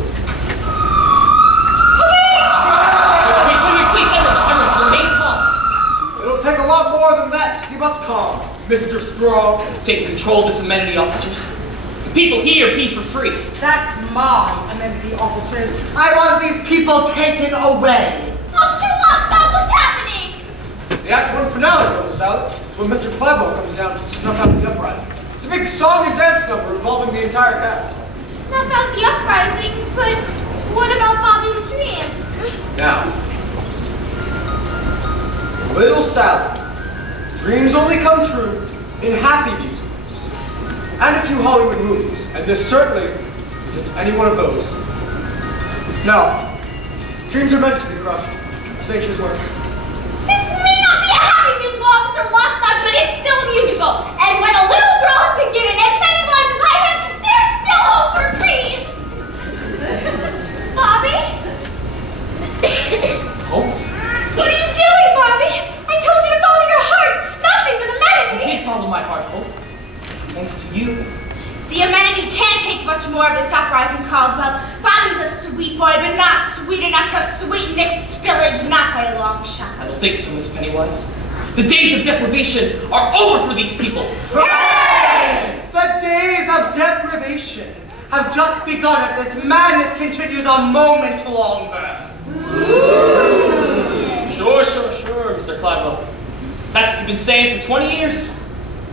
Please, everyone, remain calm. It'll take a lot more than that to keep us calm, Mr. Strong. Take control of this amenity, officers. The people here pee for free. That's my amenity, officers. I want these people taken away. Officer Lockstop, what's happening? The Act 1 finale goes south. It's when Mr. Plebo comes down to snuff out the uprising. It's a big song and dance number involving the entire cast. Not about the uprising, but what about Bobby's dream? Now, Little Sally. Dreams only come true in happy musicals. And a few Hollywood movies. And this certainly isn't any one of those. No. Dreams are meant to be crushed. It's nature's work. This may not be a happy musical, Officer Lockstock, but it's still a musical. And when a little girl has been given as many lives as I have, there's still hope for trees. Bobby? Hope? What are you doing, Bobby? I told you to follow your heart. Nothing's an I amenity. did follow my heart, Hope. Thanks to you. The amenity can't take much more of this uprising, Caldwell. Bobby's a sweet boy, but not sweet enough to sweeten this spillage, not by a long shot. I don't think so, Miss Pennywise. The days of deprivation are over for these people. Hooray! The days of deprivation have just begun if this madness continues a moment longer. Sure, Mr. Cladwell. That's what we've been saying for 20 years.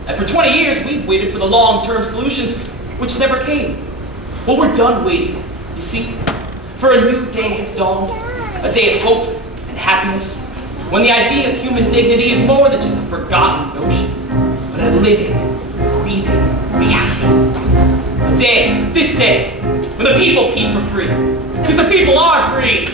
And for 20 years, we've waited for the long-term solutions, which never came. Well, we're done waiting, you see. For a new day has dawned, a day of hope and happiness, when the idea of human dignity is more than just a forgotten notion, but a living, breathing reality. A day, this day, when the people pee for free. Because the people are free.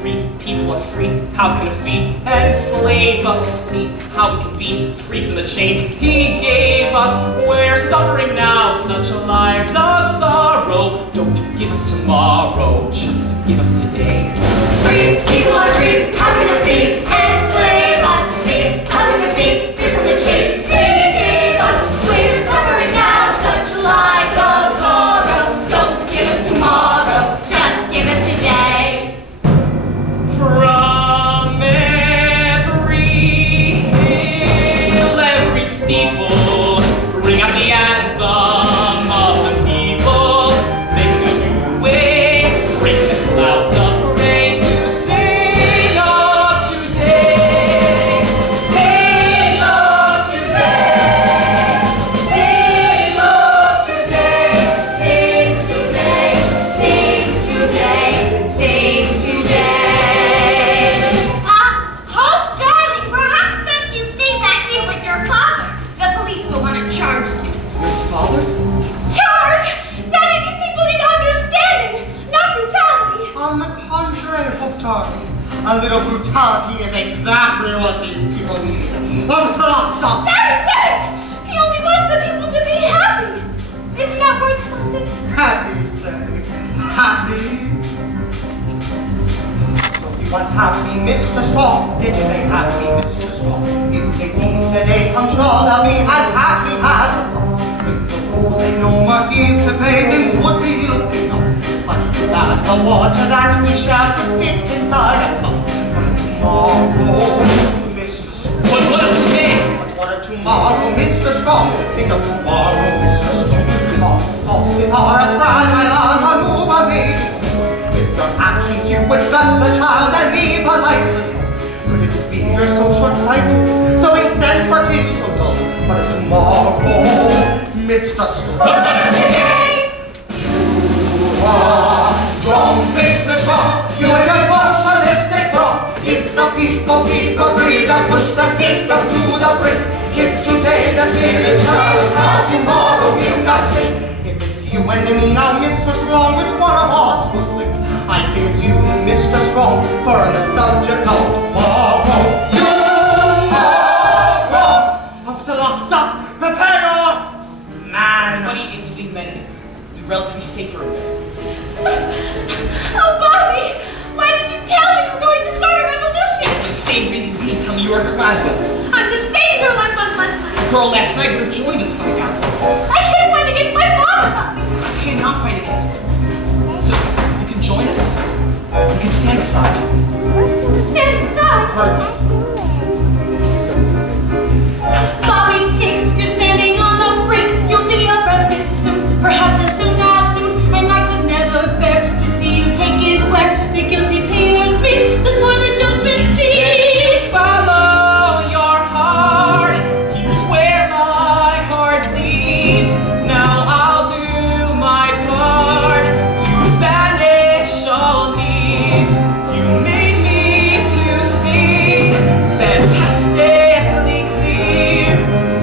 Free people are free. How can a fee enslave us? See how we can be free from the chains he gave us. We're suffering now such lives of sorrow. Don't give us tomorrow, just give us today. Free people are free. How can a fee enslave us? See how we can be free from the chains he gave us. We're suffering now such lives of sorrow. Don't give us tomorrow, just give us today. From every hill, every steeple, ring out the anthem of the people. Make a new way, break the clouds of gray to sing of today. Sing of today. Sing of today. Sing today, sing today, sing today. Hope, darling, perhaps best you stay back here with your father. The police will want to charge you. Your father? Charge? Daddy, these people need understanding, not brutality. On the contrary, Hope darling, a little brutality is exactly what these people need. Stop! Daddy, wait! He only wants the people to be happy. Isn't that worth something? Happy, you say? Happy? So you want happy, Mr. Strong? Did you say happy, Mr. Strong? If the kings today come strong, they'll be as happy as a frog. With the rules and no more fees to pay, things would be looking up. But that the water that we shall fit inside a cup. Tomorrow, Mr. Strong. What of today? But what of tomorrow, Mr. Strong? Think of tomorrow, Mr. Strong. All the sauces are as fragile as a Nova baby. With your actions you would gut the child and leave her lifeless. Could it be you're so short-sighted, so insensitive, so dull? But of tomorrow, Mr. Strong. What of today? You are wrong, Mr. Strong. You and your socialistic wrong. If the people be for freedom, push the system to the brink. If today the city child, how tomorrow will not sing. If it's you and me now, Mr. Strong, which one of us will blink? I think it's you, Mr. Strong, for on the subject of tomorrow. You are for a minute. Oh, Bobby! Why did you tell me you were going to start a revolution? For the same reason you didn't tell me you were a Cladwell. I'm the same girl I was last night. The girl last night would have joined us by now. I can't fight against my father, Bobby. I cannot fight against him. So, you can join us. You can stand aside. Stand aside. Hurt me. Bobby, think you're standing on the brink. You'll be arrested soon, perhaps as soon as noon. And I could never bear to see you taken where the guilty payers meet, the toilet judgment seat. Follow your heart. Here's where my heart leads. Now I'll do my part to banish all needs. You made me to see fantastically clear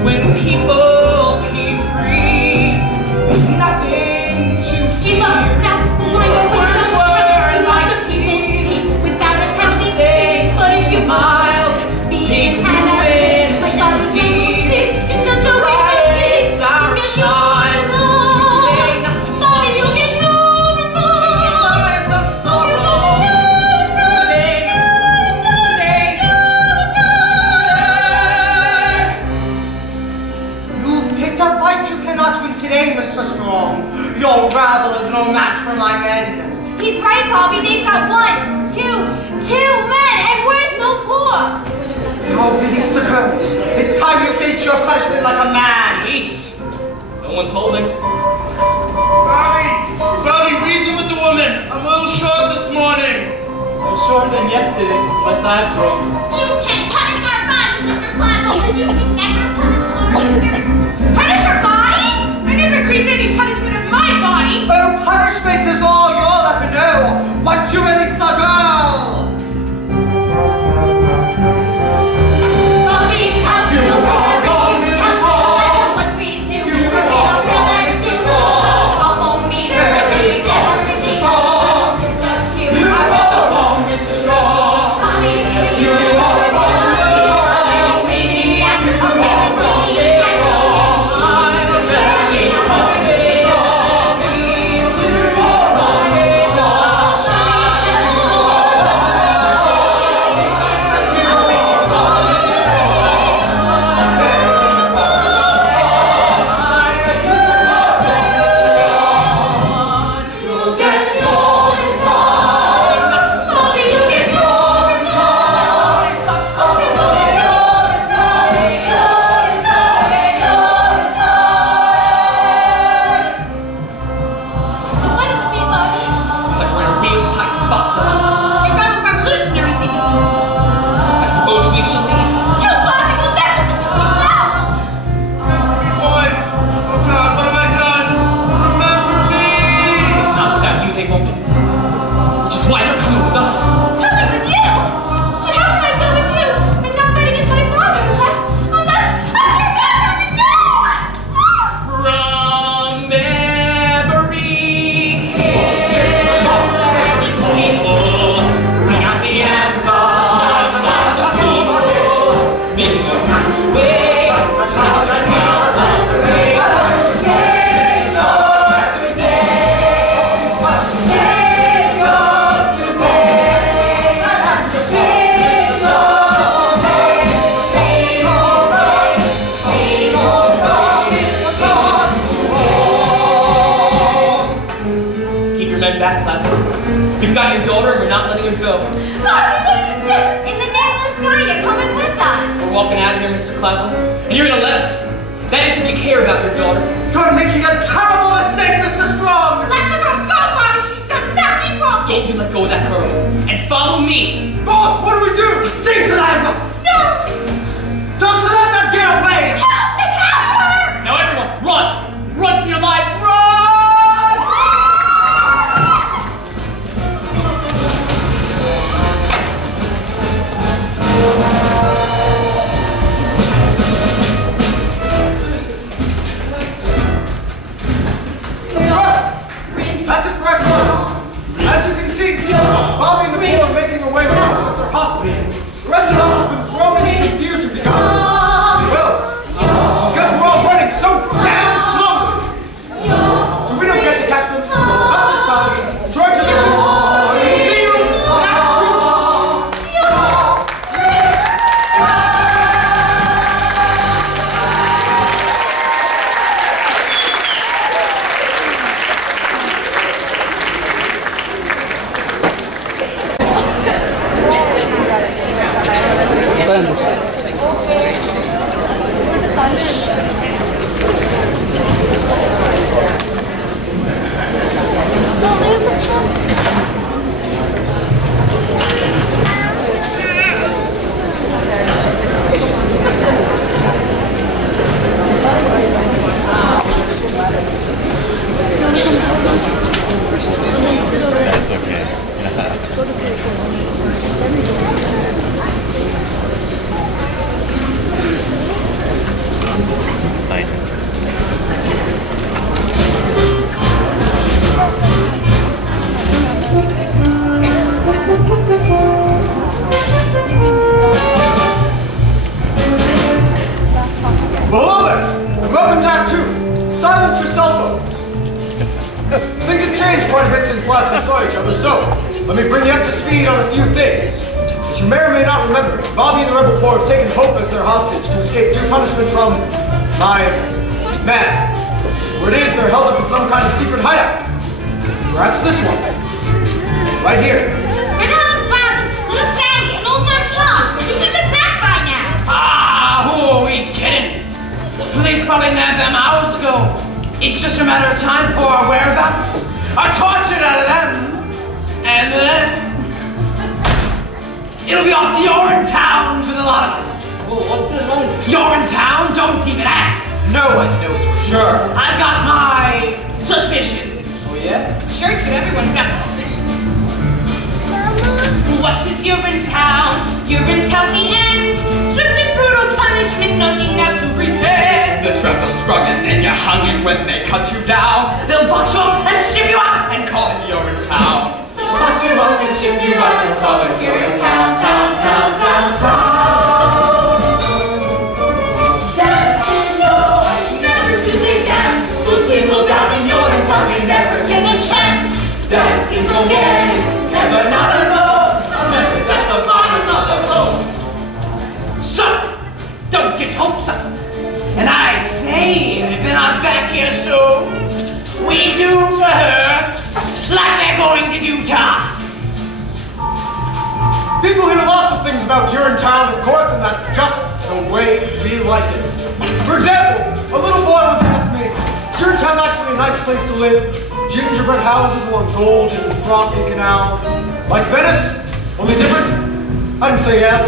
when people be free with nothing to Give fear. up now, we'll find a way Words somewhere were to like love the people seeds. without a hesitation. They But if you mild, be they an grew anarchist, my into father's deeds. just as the way It's it is. our You get shot. your Today, not Bobby, tomorrow. you get your Lives of sorrow. Today, You've picked a fight you cannot win today, Mr. Strong. Your rabble is no match for my men. He's right, Bobby. They've got two men, and we're so poor. Now, Philisticker, it's time you face your punishment like a man. Peace. No one's holding. Bobby, reason with the woman. I'm a little short this morning. No shorter than yesterday, unless I've drunk. You can punish our bodies, Mr. Cladwell, but you can never punish our spirits. Punish our bodies? I never agreed to any punishment of my body. Well, punishment is all you'll ever know once you release the girl. Bobby, how You feels are for wrong, everything. Mrs. How Strong. what's me to You are wrong, Mrs. Strong. Follow me to everything that I'm Mrs. seeing. Strong. It's up here. You are wrong, Mr. Strong. Bobby, You are wrong, Mr. Strong. back, Clem. We've got your daughter and we're not letting her go. Bobby, what are you doing? In the name of the sky, you're coming with us. We're walking out of here, Mr. Clem. And you're gonna let us. That is if you care about your daughter. You're making a terrible mistake, Mr. Strong! Let the girl go, Bobby. She's done nothing wrong. Don't you let go of that girl. And follow me. Boss, what do we do? Seize them! No! Don't you let them get away! Help! They have her! Now everyone, run! Run for your lives, run! That's a correct order. As you can see, Bobby and the poor are making away with us. They're hospital. The rest of us have been quite a bit since last we saw each other, so let me bring you up to speed on a few things. As you may or may not remember, Bobby and the Rebel Corps have taken Hope as their hostage to escape due punishment from my man. Word is they're held up in some kind of secret hideout. Perhaps this one. Right here. Where the hell is Bobby, little Sandy, and old Marshall? They should be back by now. Ah, who are we kidding? Police probably nabbed them hours ago. It's just a matter of time before our whereabouts are tortured out of them. And then it'll be off to Urine town for the lot of us. Well, what's it like? Urine town? Don't even ask. No one knows for sure. I've got my suspicions. Oh, yeah? Sure, kid, everyone's got suspicions. What is Urine town? Urine town's the end. Swift and brutal punishment, nothing now to pretend. The trap is sprung and then you're hung, and when they cut you down, they'll box you up and ship you out and call it Urine town. Box you up and ship you out and call it Urine town, town, town, town, town. Dance, no, never do they dance. Those people down in Urine town, they never get a chance. Dancing's no games, never not alone, unless it's at the bottom of the road. So, don't get hopes up. And I say, if they're not back here soon, we do to her like they're going to do to us. People hear lots of things about Urine town, of course, and that's just the way we like it. For example, a little boy once asked me, is Urine town actually a nice place to live? Gingerbread houses along Gold and Frothy Canal. Like Venice? Only different? I didn't say yes.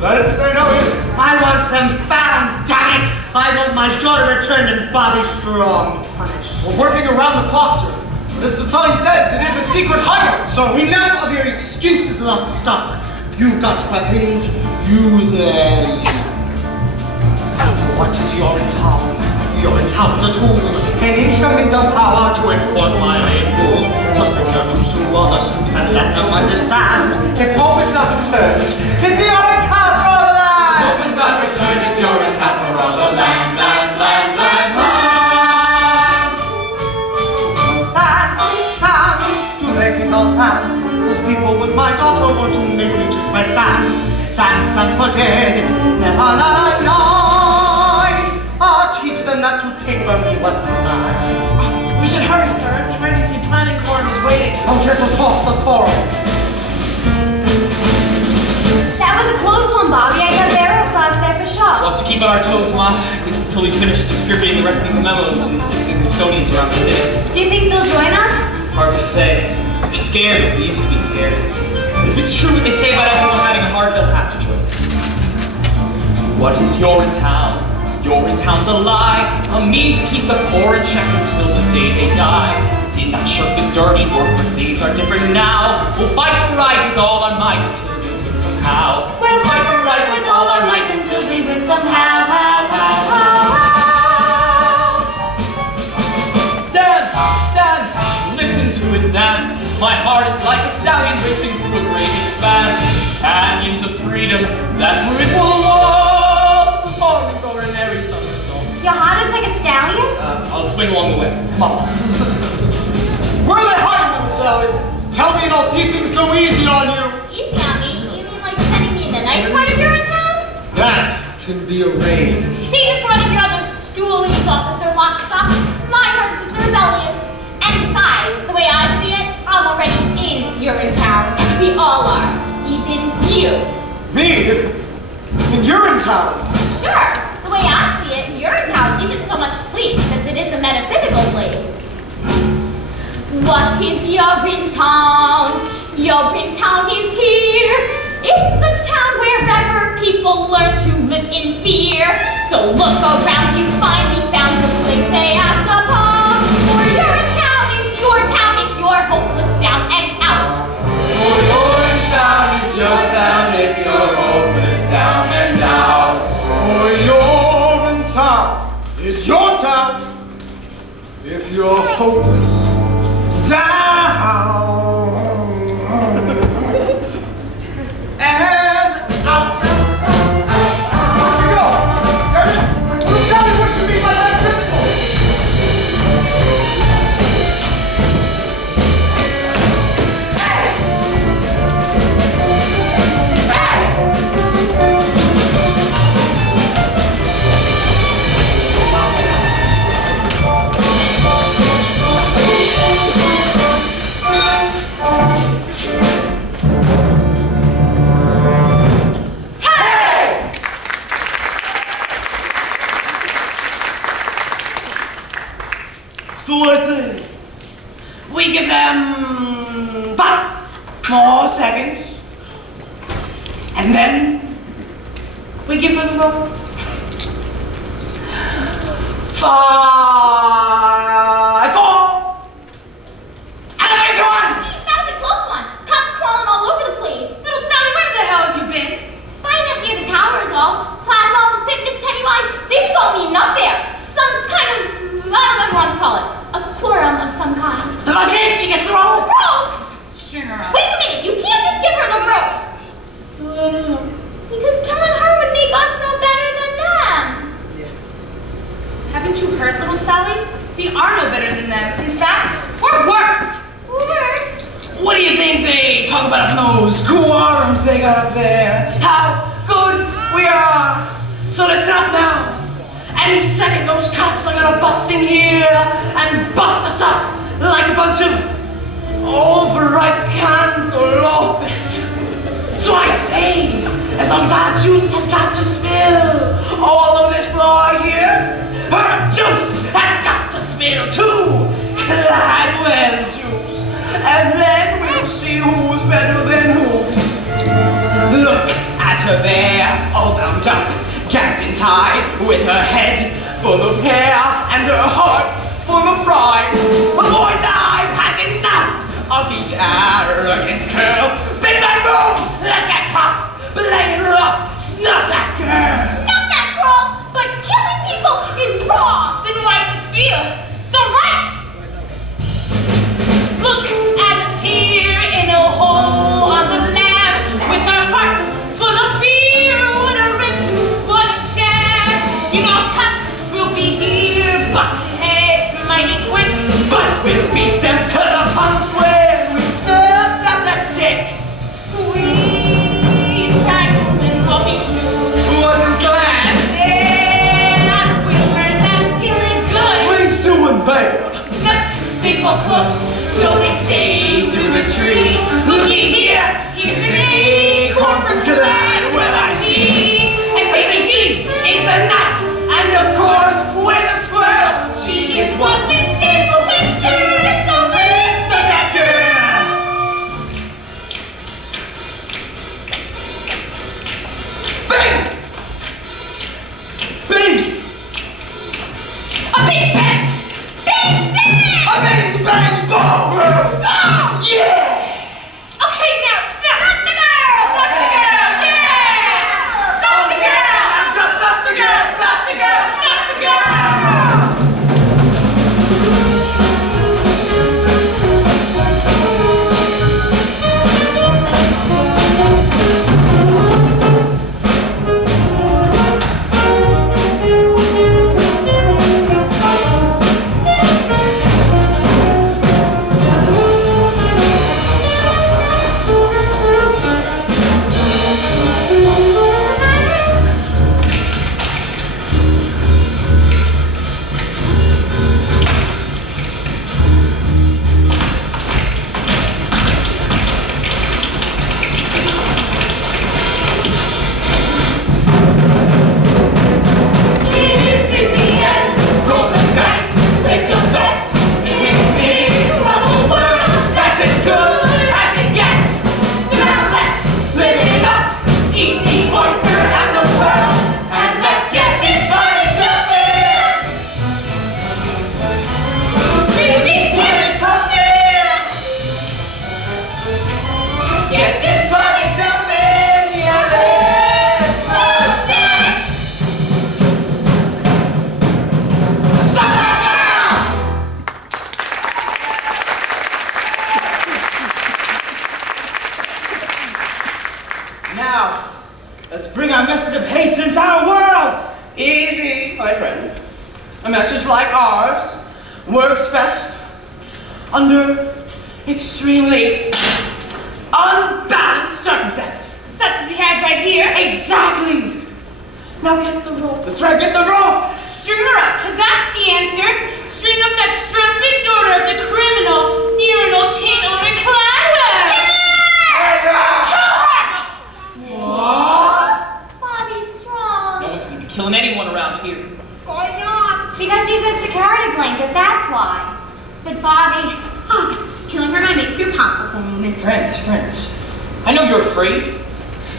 But I didn't say no either. I want them found, damn it! I want my daughter returned and Bobby Strong punished. We're working around the clock, sir. But as the sign says, it is a secret hideout, so Enough of your excuses, Lockstock. You've got weapons, use them. What is your town? Your town, the tools, an instrument of power to enforce my rule. Just send them to sue all the suits and let them understand. If hope is not returned, it's your town for all the land. Hope is not returned, it's Urine town for all the land, land, land, land, land. Sands, do they think I'll dance? Those people with my daughter want to make me change my sands. Sands, forget it, never, not annoy. I'll teach them not to take from me what's mine. We should hurry, sir. The emergency planning quorum is waiting. I'll just toss the coral. That was a close one, Bobby. I got barrel sauce there for sure. We'll have to keep on our toes, Ma. At least until we finish distributing the rest of these memos to the assistant custodians around the city. Do you think they'll join us? Hard to say. We're scared, but we used to be scared. If it's true what they say about everyone having a heart, they'll have to join us. What is Urine town? Urine town's a lie, a means to keep the poor in check until the day they die. Did not shirk the dirty work, but things are different now. We'll fight for right with all our might until we win somehow. We'll fight for right with all our might until we win somehow. Dance, dance, listen to it dance. My heart is like a stallion racing through a great expanse. Canyons of freedom, that's where it will waltz. Performing ordinary somersaults. Your heart is like a stallion? I'll explain along the way. Come on. where are they hiding themselves? Tell me and I'll see things go easy on you. Easy on me? You mean like sending me in the nice part of Urine town? That can be arranged. See the front of your other stoolies, Officer Lockstock. My heart's with the rebellion. And besides, the way I see it, I'm already in Urine town. We all are. Even you. Me? In Urine town? Sure. The way I see it, Urine town isn't so much a place because it is a metaphysical place. What is Urine town? Urine town is here. It's the town wherever people learn to live in fear. So look around, you finally found the place they ask upon. For Urine town is your town if you're hopeless down and out. For Urine town is your town if you're hopeless down and out. For Urine town is your town if you're hopeless down and out. Where'd you go? David, tell me what you mean by that physical. more seconds. And then we give her the rope. 5, 4, and then 2, 1. Geez, that was a close one. Cops crawling all over the place. Little Sally, where the hell have you been? Spying up near the tower is all. Flatball, fitness, Pennywise, they've all meeting up there. Some kind of, I don't know what you want to call it. A quorum of some kind. That's it, she gets the rope. Rope? String her up. Wait a minute, you can't just give her the rope. Because killing her would make us no better than them. Haven't you heard, little Sally? We are no better than them. In fact, we're worse. Worse? What do you think they talk about in those quorums they got up there? How good we are. So listen up now. Any second those cops are gonna bust in here and bust us up like a bunch of overripe cantaloupes. So I say, as long as our juice has got to spill all over this floor here, her juice has got to spill too. Cladwell juice. And then we'll see who's better than who. Look at her there, all bound up, gagged and tied, with her head full of hair and her heart full of pride. But boys, I've had enough of each arrogant girl. Big man room, let's get tough, play it rough, snuff that girl. Snuff that girl, but killing people is wrong. Then why does it feel so right? Look at us here in a hole on the land, with our hearts full of fear. What a rip, what a shame. You know, cops We'll be here, busting heads mighty quick. but we'll beat them to the punch when we stuff up that chick. We tried to win walking shoes. Wasn't glad. And we learned that feeling good. Wings doing bad. Nuts, big or close, so they say to the tree. Looky here, here's an acorn from Gladwell I see. I say She is the nut, and of course, we're the squirrel. she is what we say for winter. So let's Look at that girl. Bing! Bing! a big pen. Big pen. A bing bang ballroom! Oh! Yeah! Okay, now stop the girl. Stop the girl. Yeah. Stop the girl. Just stop the girl! Stop the girl. Stop the girl. This is the end. Roll the dice! Place your bets. It makes me trouble world. That's as good as it gets! So now let's Live it up! Eat the oyster and the world! and let's get this party jumping. Really get it pumping. Get this party jumping! Yeah, let's Love it. Summer girl! Now, let's bring our message of hate to the entire world! Easy, my friend. A message like ours works best under extremely unbalanced circumstances. Such as we have right here. Exactly! Now get the rope. That's right, get the rope! String her up. That's the answer. String up that strumpet daughter of the criminal, urinal chain owner Cladwell. What? Bobby strong. No one's gonna be killing anyone around here. Why not? She got used a security blanket, that's why. But Bobby, killing her man makes you powerful for a moment. Friends. I know you're afraid,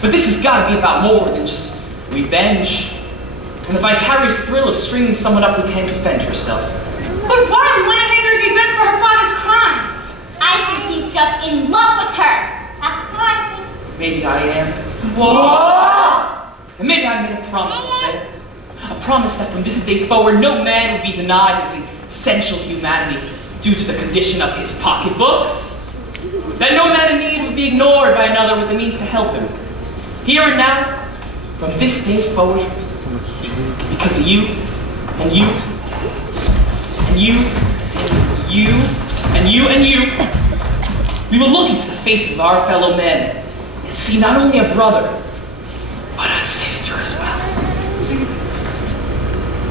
but this has got to be about more than just revenge. And the vicarious thrill of stringing someone up who can't defend herself. But why? We want to hang her revenge for her father's crimes. I think he's just in love with her. That's what I think. Maybe I am. Whoa! And maybe I made a promise up there. A promise that from this day forward, no man would be denied his essential humanity due to the condition of his pocketbook. That no man in need would be ignored by another with the means to help him. Here and now, from this day forward, because of you, and you, and you, and you, and you, and you, we will look into the faces of our fellow men and see not only a brother, but a sister as well.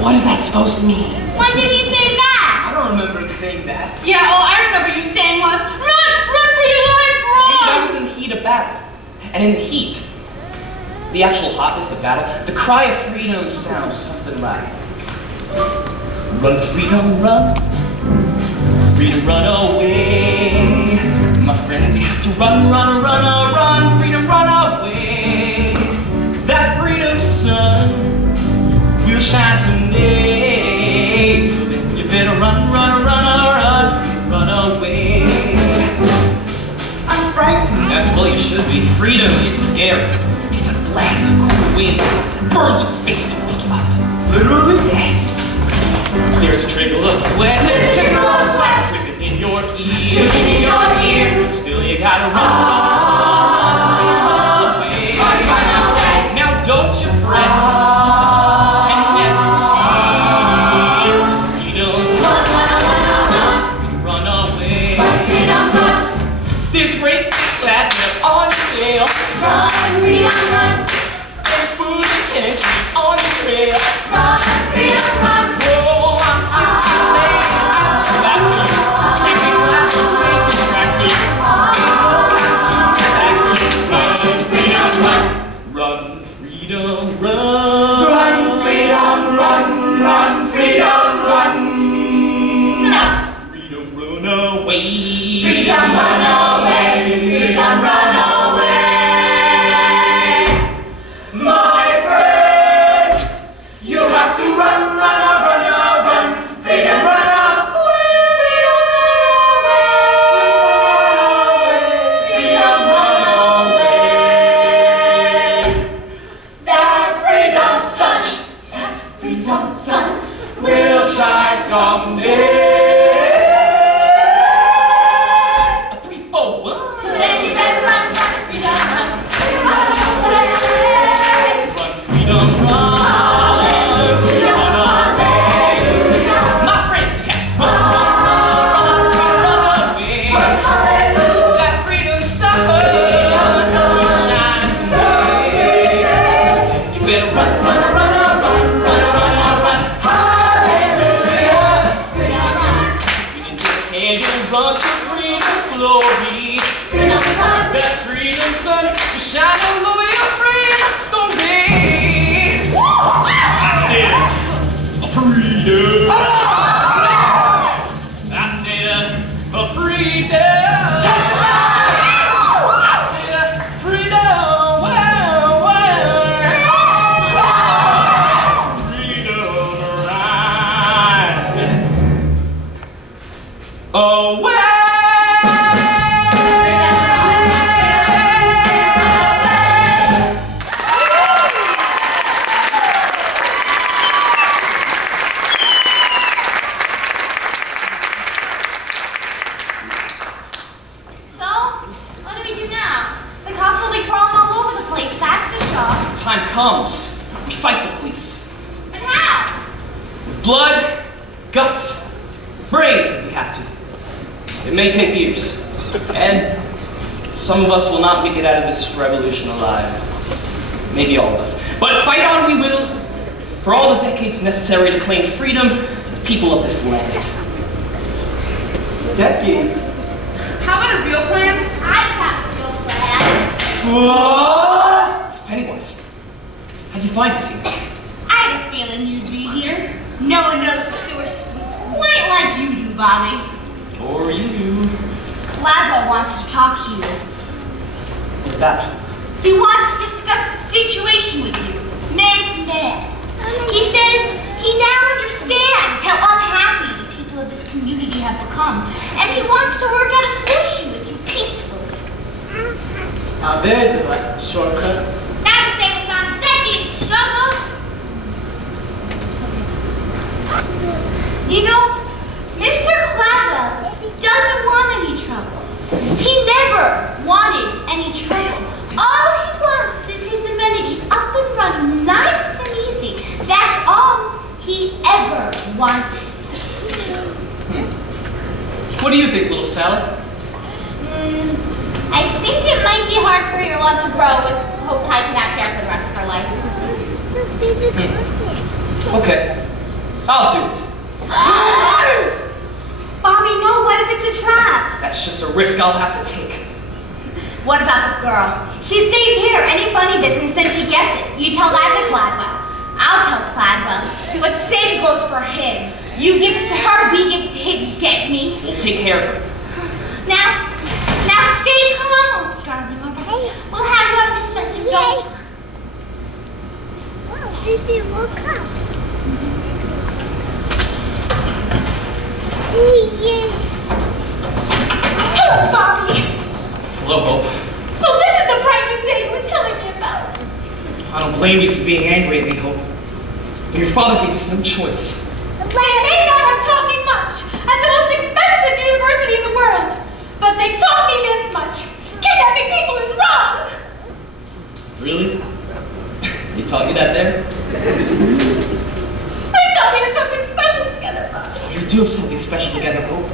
What is that supposed to mean? When did he say that? I don't remember him saying that. Yeah, all I remember you saying was, run for your lives, run! That was in the heat of battle. And in the heat, the actual hotness of battle, the cry of freedom sounds something like, run, freedom, run. Freedom, run away. My friends, you have to run, freedom, run away. That freedom sun will shine someday. So then you better run, run away. I'm frightened. That's well you should be. Freedom is scary. It's a blast of cool wind that burns your face to pick you up. Literally? Yes. There's a trickle of sweat. Dripping in your ear. But still you gotta run away. Now don't you fret. And never fear. Freedom's run away. There's great fat on your tail. Run, freedom, run. There's food and energy on your trail. Run, freedom, run. Oh, I'm sick of laying out. That's me. Take me back to breaking tracks. Run, freedom, run. Run, freedom, run. Run, freedom, run, freedom, run. Freedom, run away. Freedom, run away. Freedom, run away. My friends, you have to run. Freedom, run away. Freedom, run away. That freedom sun will shine someday. A 3, 4, 1. So then you better run, freedom, run. Freedom, run. Run away. My friends, yes. Run away. That freedom sun will shine someday. You better run. And you run to freedom's glory. That freedom sun will shine all over your freedom's glory. I said, freedom. I said, freedom. I said, freedom. Freedom, right. Away. So, what do we do now? The cops will be crawling all over the place, that's for sure. Time comes, we fight the police. But how? With blood, guts, brains if we have to. It may take years. And some of us will not make it out of this revolution alive. Maybe all of us. But fight on we will, for all the decades necessary to claim freedom for the people of this land. Decades? How about a real plan? I have a real plan. What? Miss Pennywise, how'd you find us here? I had a feeling you'd be here. No one knows the sewer system quite like you do, Bobby. Or you. Gladwell wants to talk to you. What's that? He wants to discuss the situation with you, man to man. He says he now understands how unhappy the people of this community have become, and he wants to work out a solution with you peacefully. Now there's a shortcut. That's the same as on Zeddy's struggle. You know, Mr. Gladwell doesn't want any trouble. He never wanted any trouble. All he wants is his amenities up and running, nice and easy. That's all he ever wanted. What do you think, little Sally? I think it might be hard for your love to grow with hope tied to that chair for the rest of her life. Okay, I'll do it. Bobby, no, what if it's a trap? That's just a risk I'll have to take. What about the girl? She stays here. Any funny business, and she gets it. You tell that to Gladwell. I'll tell Gladwell, but same goes for him. You give it to her, we give it to him, get me? We'll take care of her. Now stay calm, oh darling, all right? We'll have you out of this mess if don't. Wow, Baby, woke up. Hello, Bobby. Hello, Hope. So this is the pregnant day you were telling me about. I don't blame you for being angry at me, Hope. But your father gave us no choice. They may not have taught me much at the most expensive university in the world, but they taught me this much. Kidnapping people is wrong. Really? He taught you that there? They thought we had something special together, Bobby. You do have something special together, Hope.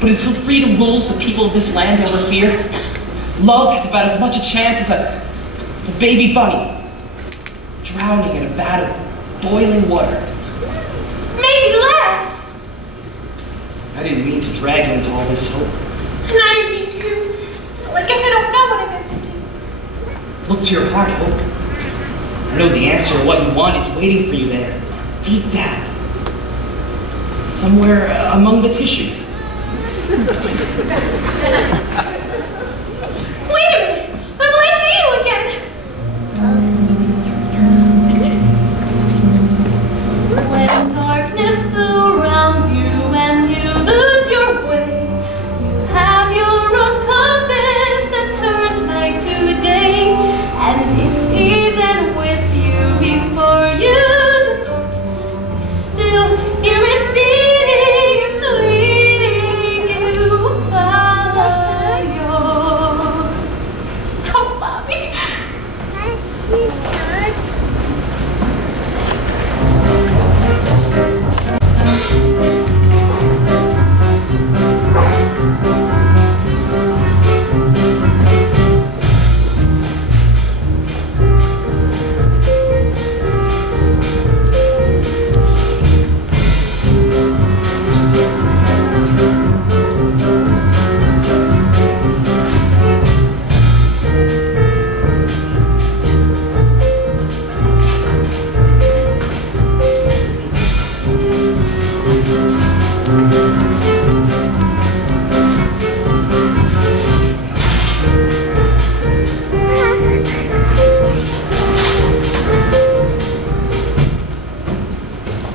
But until freedom rules the people of this land over fear, love has about as much a chance as a baby bunny drowning in a vat of boiling water. Maybe less. I didn't mean to drag you into all this, Hope. And I didn't mean to. I guess I don't know what I meant to do. Look to your heart, Hope. I know the answer to what you want is waiting for you there, deep down. Somewhere among the tissues. Wait a minute. When will I see you again? When darkness surrounds you and you lose your way, you have your own compass that turns night to day, and it's even with you before you depart. You still hear it beating and pleading you follow yours. Oh, Bobby.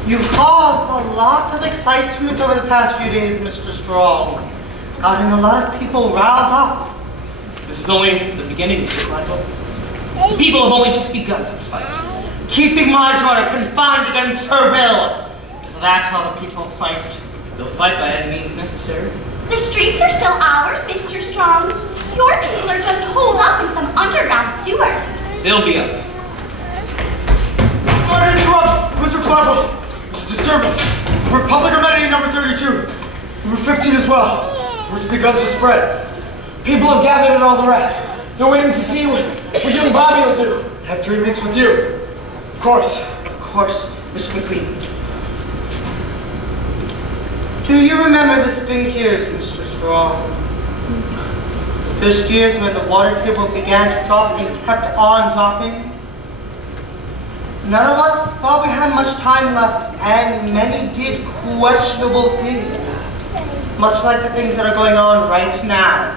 You've caused a lot of excitement over the past few days, Mr. Strong. Gotten a lot of people riled up. This is only the beginning, Mr. Gladwell. The people have only just begun to fight. Keeping my daughter confined against her will. Is that how the people fight? They'll fight by any means necessary. The streets are still ours, Mr. Strong. Your people are just holed up in some underground sewer. They'll be up. Sorry to interrupt, Mr. Gladwell. Disturbance. Republic Amenity number 32. Number 15 as well. It's begun to spread. People have gathered and all the rest. They're waiting to see what young Bobby will do. Have 3 weeks with you. Of course. Of course, Miss McQueen. Do you remember the stink years, Mr. Strong? The first years when the water table began to drop and kept on dropping? None of us thought we had much time left, and many did questionable things. much like the things that are going on right now.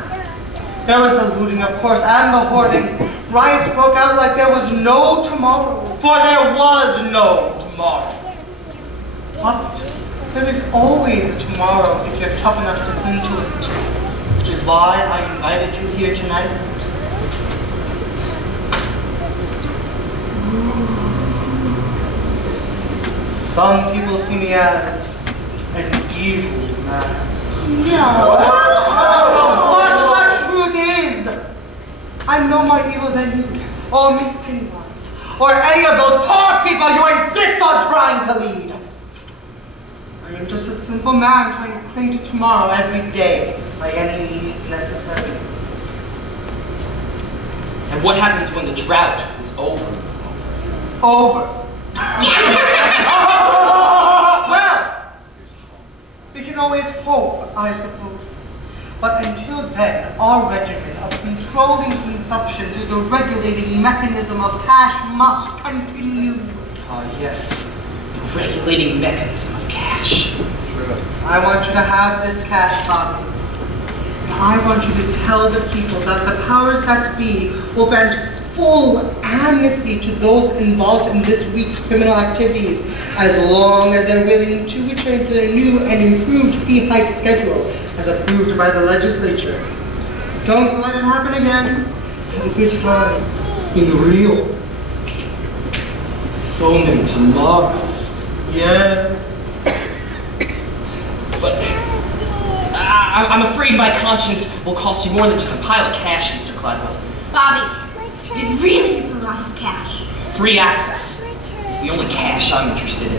There was the looting, of course, and the hoarding. Riots broke out like there was no tomorrow, for there was no tomorrow. But there is always a tomorrow if you're tough enough to cling to it, which is why I invited you here tonight. Some people see me as an evil man. No. But the truth is, I'm no more evil than you, or Miss Pennywise, or any of those poor people you insist on trying to lead. I am just a simple man trying to cling to tomorrow every day, by any means necessary. And what happens when the drought is over? Over. Well, we can always hope, I suppose. But until then, our regimen of controlling consumption through the regulating mechanism of cash must continue. Ah, yes. The regulating mechanism of cash. I want you to have this cash, Bobby. I want you to tell the people that the powers that be will grant full amnesty to those involved in this week's criminal activities, as long as they're willing to return to their new and improved fee hike schedule, as approved by the legislature. Don't let it happen again. Have a good time. In real. So many tomorrows. Yeah. But I'm afraid my conscience will cost you more than just a pile of cash, Mr. Cladwell. Bobby, it really is a lot of cash. Free access is the only cash I'm interested in.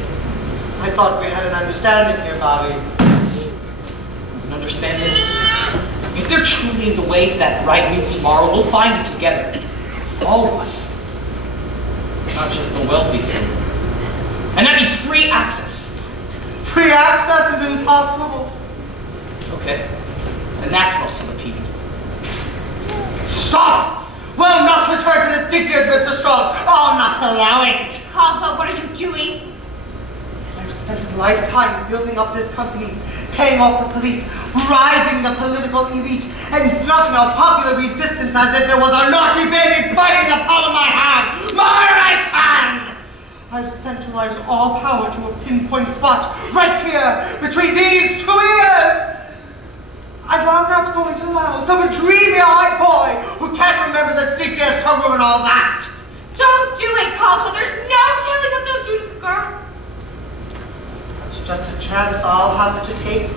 I thought we had an understanding here, Bobby. You can understand this? If there truly is a way to that bright new tomorrow, we'll find it together. All of us. Not just the wealthy few. And that means free access. Free access is impossible. Okay. And that's what's to the people. Stop! Will not return to the stick years, Mr. Strong. I'll not allow it. Caldwell, what are you doing? I've spent a lifetime building up this company, paying off the police, bribing the political elite, and snuffing out popular resistance as if it was a naughty baby biting the palm of my hand, my right hand! I've centralized all power to a pinpoint spot, right here, between these two ears! And I'm not going to allow some dreamy-eyed boy who can't remember the stick years to ruin all that! Don't do it, Caldwell. There's no telling what they'll do to the girl. That's just a chance I'll have to take.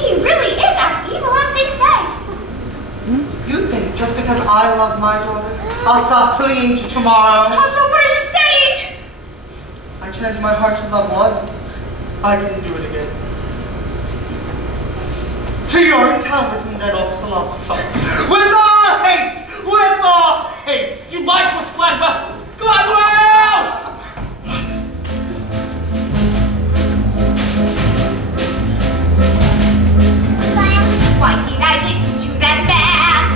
He really is as evil as they say. You think just because I love my daughter, I'll stop clinging to tomorrow? Caldwell, what are you saying? I turned my heart to love once. I can do it again. To your in town with me, then, Officer Officer. With all haste! With all haste! You lied to us, Gladwell! Gladwell! Why did I listen to that man?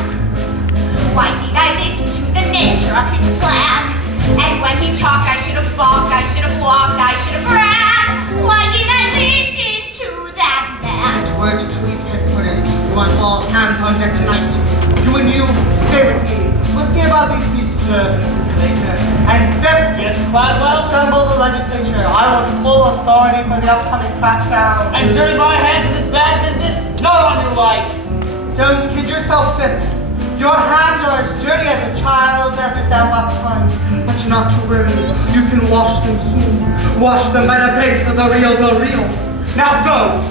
Why did I listen to the nature of his plan? And when he talked, I should have balked, I should have walked, I should have ran. Why did I listen to that man? Word to police headquarters. We want all hands on deck tonight. You and you, stay with me. We'll see about these disturbances later. And then, Yes, Cladwell? assemble the legislature. I want full authority for the upcoming crackdown. And dirty my hands in this bad business? Not on your life. Don't kid yourself, Fifth. Your hands are as dirty as a child's after last time. But you're not to worry. You can wash them soon. Wash them by the banks of the Rio del Rio. Now go!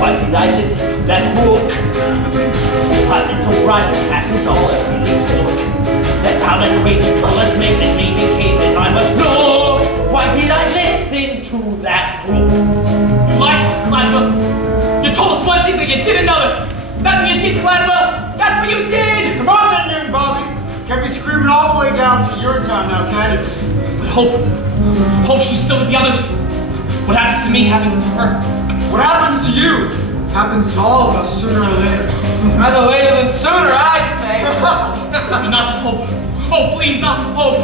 Why did I listen to that crook? I've been so bright and passion's all I really took. That's how that crazy toilet's making me behave, and I must know. Why did I listen to that crook? You lied to us, Gladwell! You told us one thing, but you did another! That's what you did, Gladwell! That's what you did! Come on then, young Bobby. Can't be screaming all the way down to your town now, can it? But Hope she's still with the others. What happens to me happens to her. What happens to you happens to all of us sooner or later. Rather later than sooner, I'd say. But not to Hope. Oh, please, not to Hope.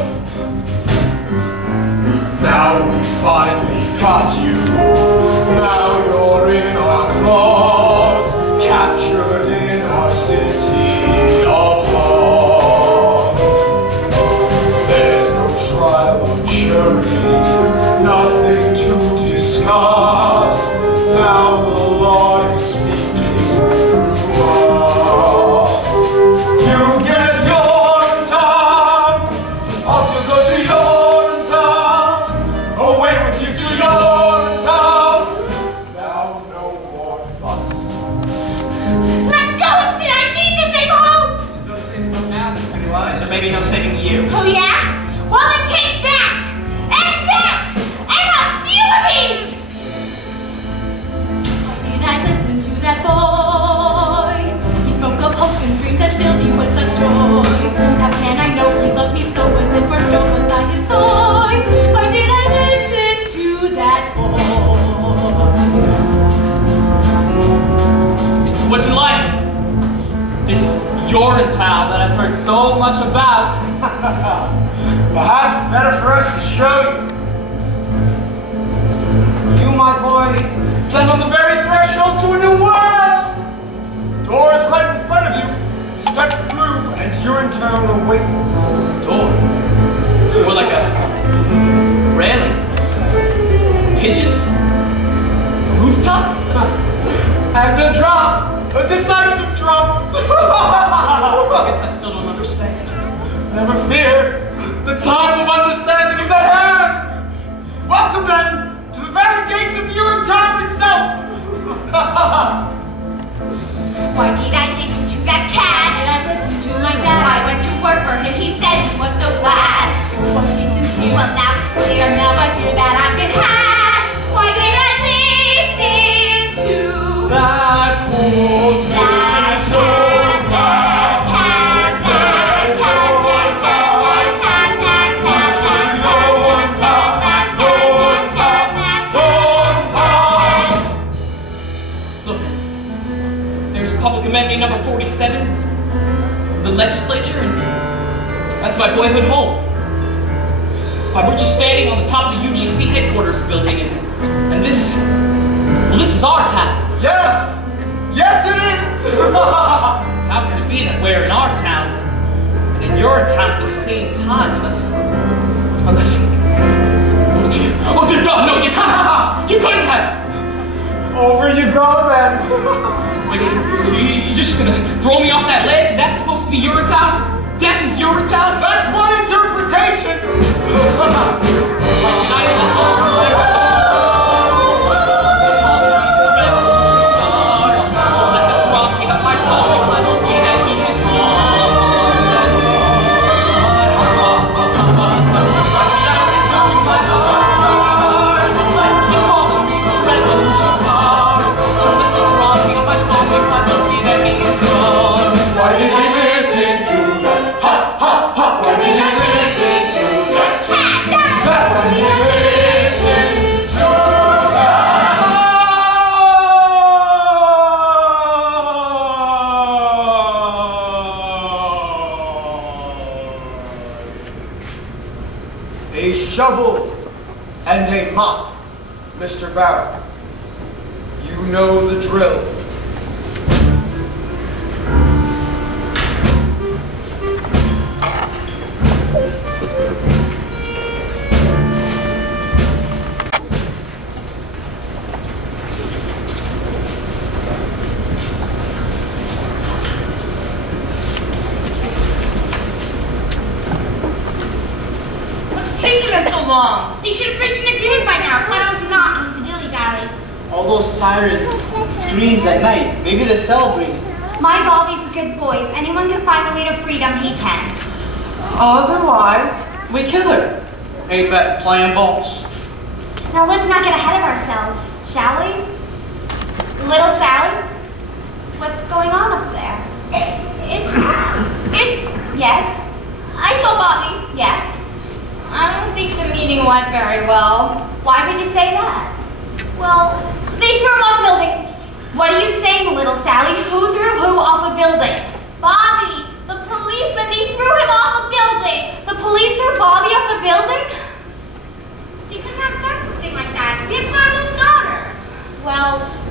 Now we finally got you. Now you're in our claws, captured in our city of lost. There's no trial or jury, nothing to discuss. Now the law is speaking through us. You get your time, off you go to your town. Away with you to your town. Now no more fuss. Let go of me! I need to save Hope! There may be no saving you. Oh yeah? Well then take that! And a few of these! Why did I listen to that boy? He spoke of hopes and dreams that filled me with such joy. How can I know he loved me so? Was it for sure? Was I his toy? Why did I listen to that boy? So what's it like? This Urine town that I've heard so much about. Perhaps better for us to show you. You, my boy, stand on the very threshold to a new world. Door is right in front of you. Step through, and Urine town awaits. Door? More like a railing? Pigeons? Rooftop? And a drop, a decisive drop. I guess I still don't understand. Never fear, the time of understanding is at hand. Welcome then to the very gates of Urine town itself. Why did I listen to that cat? Did I listen to my dad? I went to work for him, he said he was so glad. Was he sincere? Well now it's clear, now I fear that I've been had. Why did I listen to that cold Public Amendment number 47, the legislature, and that's my boyhood home. We're just standing on the top of the UGC headquarters building, and this, well, this is our town. Yes! Yes, it is! How could it be that we're in our town and in your town at the same time, unless, oh dear God, no, you couldn't have. Over you go then. Wait, so you're just gonna throw me off that ledge? That's supposed to be your town? Death is your town? That's one interpretation! A shovel and a mop, Mr. Barrow. You know the drill. They should have reached an agreement by now. I thought I was not going to dilly-dally. All those sirens, screams at night. Maybe they're celebrating. My Baldy's a good boy. If anyone can find the way to freedom, he can. Otherwise, we kill her. Ain't that playing balls? Now let's not get ahead of ourselves, shall we? Little Sally? What's going on up there? Yes. I saw Bobby. Yes. I don't think the meeting went very well. Why would you say that? Well, they threw him off the building. What are you saying, little Sally? Who threw who off a building? Bobby, the policeman, they threw him off a building. The police threw Bobby off a building?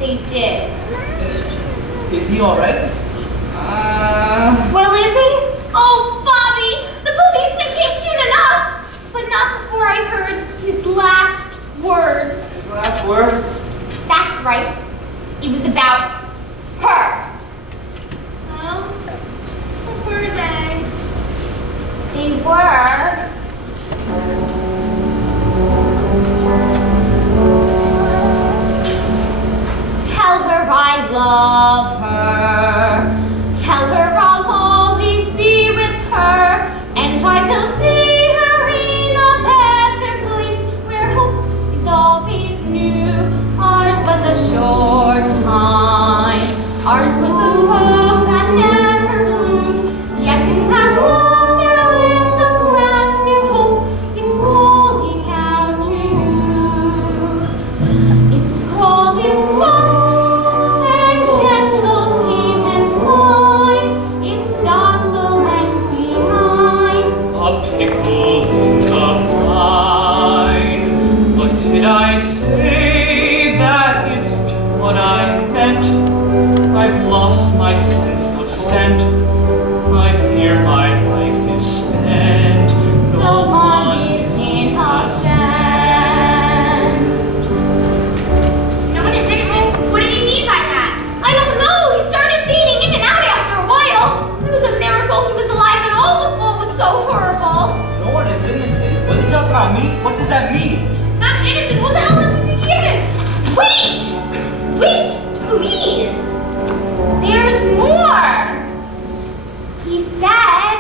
They did. Is he alright? Well, is he? Oh, Bobby! The policeman came soon enough! But not before I heard his last words. His last words? That's right. It was about her. Well, what were they? They were... Tell her I love her. Tell her I'll always be with her. And I will see her in a better place where hope is always new. Ours was a short time. Ours was a love that never bloomed. Yet in that love there lives a brand new hope. It's calling out to you. Its call is soft and gentle, tame and fine. It's docile and benign. A pickle in the brine. What did I say? That isn't what I meant. I've lost my sense of scent. I fear my life is spent. No one is innocent. No one is innocent? What did he mean by that? I don't know. He started fading in and out after a while. It was a miracle he was alive and all the fall was so horrible. No one is innocent. Was he talking about me? What does that mean? Not innocent? Who the hell does he think he is? Wait! Wait, please. There's more. He said,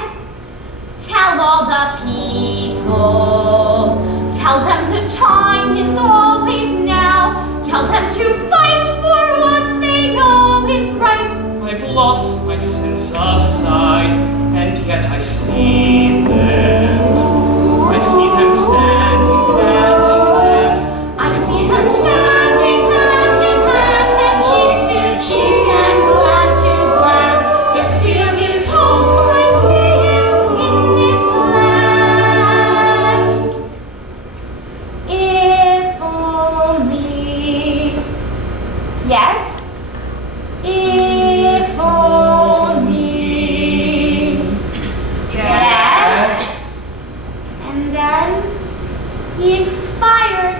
tell all the people. Tell them the time is always now. Tell them to fight for what they know is right. I've lost my sense of sight, and yet I see them. I see them standing hand in hand. I see them standing hand in hand and cheek to cheek and glad to glad. There still is hope, I see it in this land. If only, yes, if only, yes. And then he expired.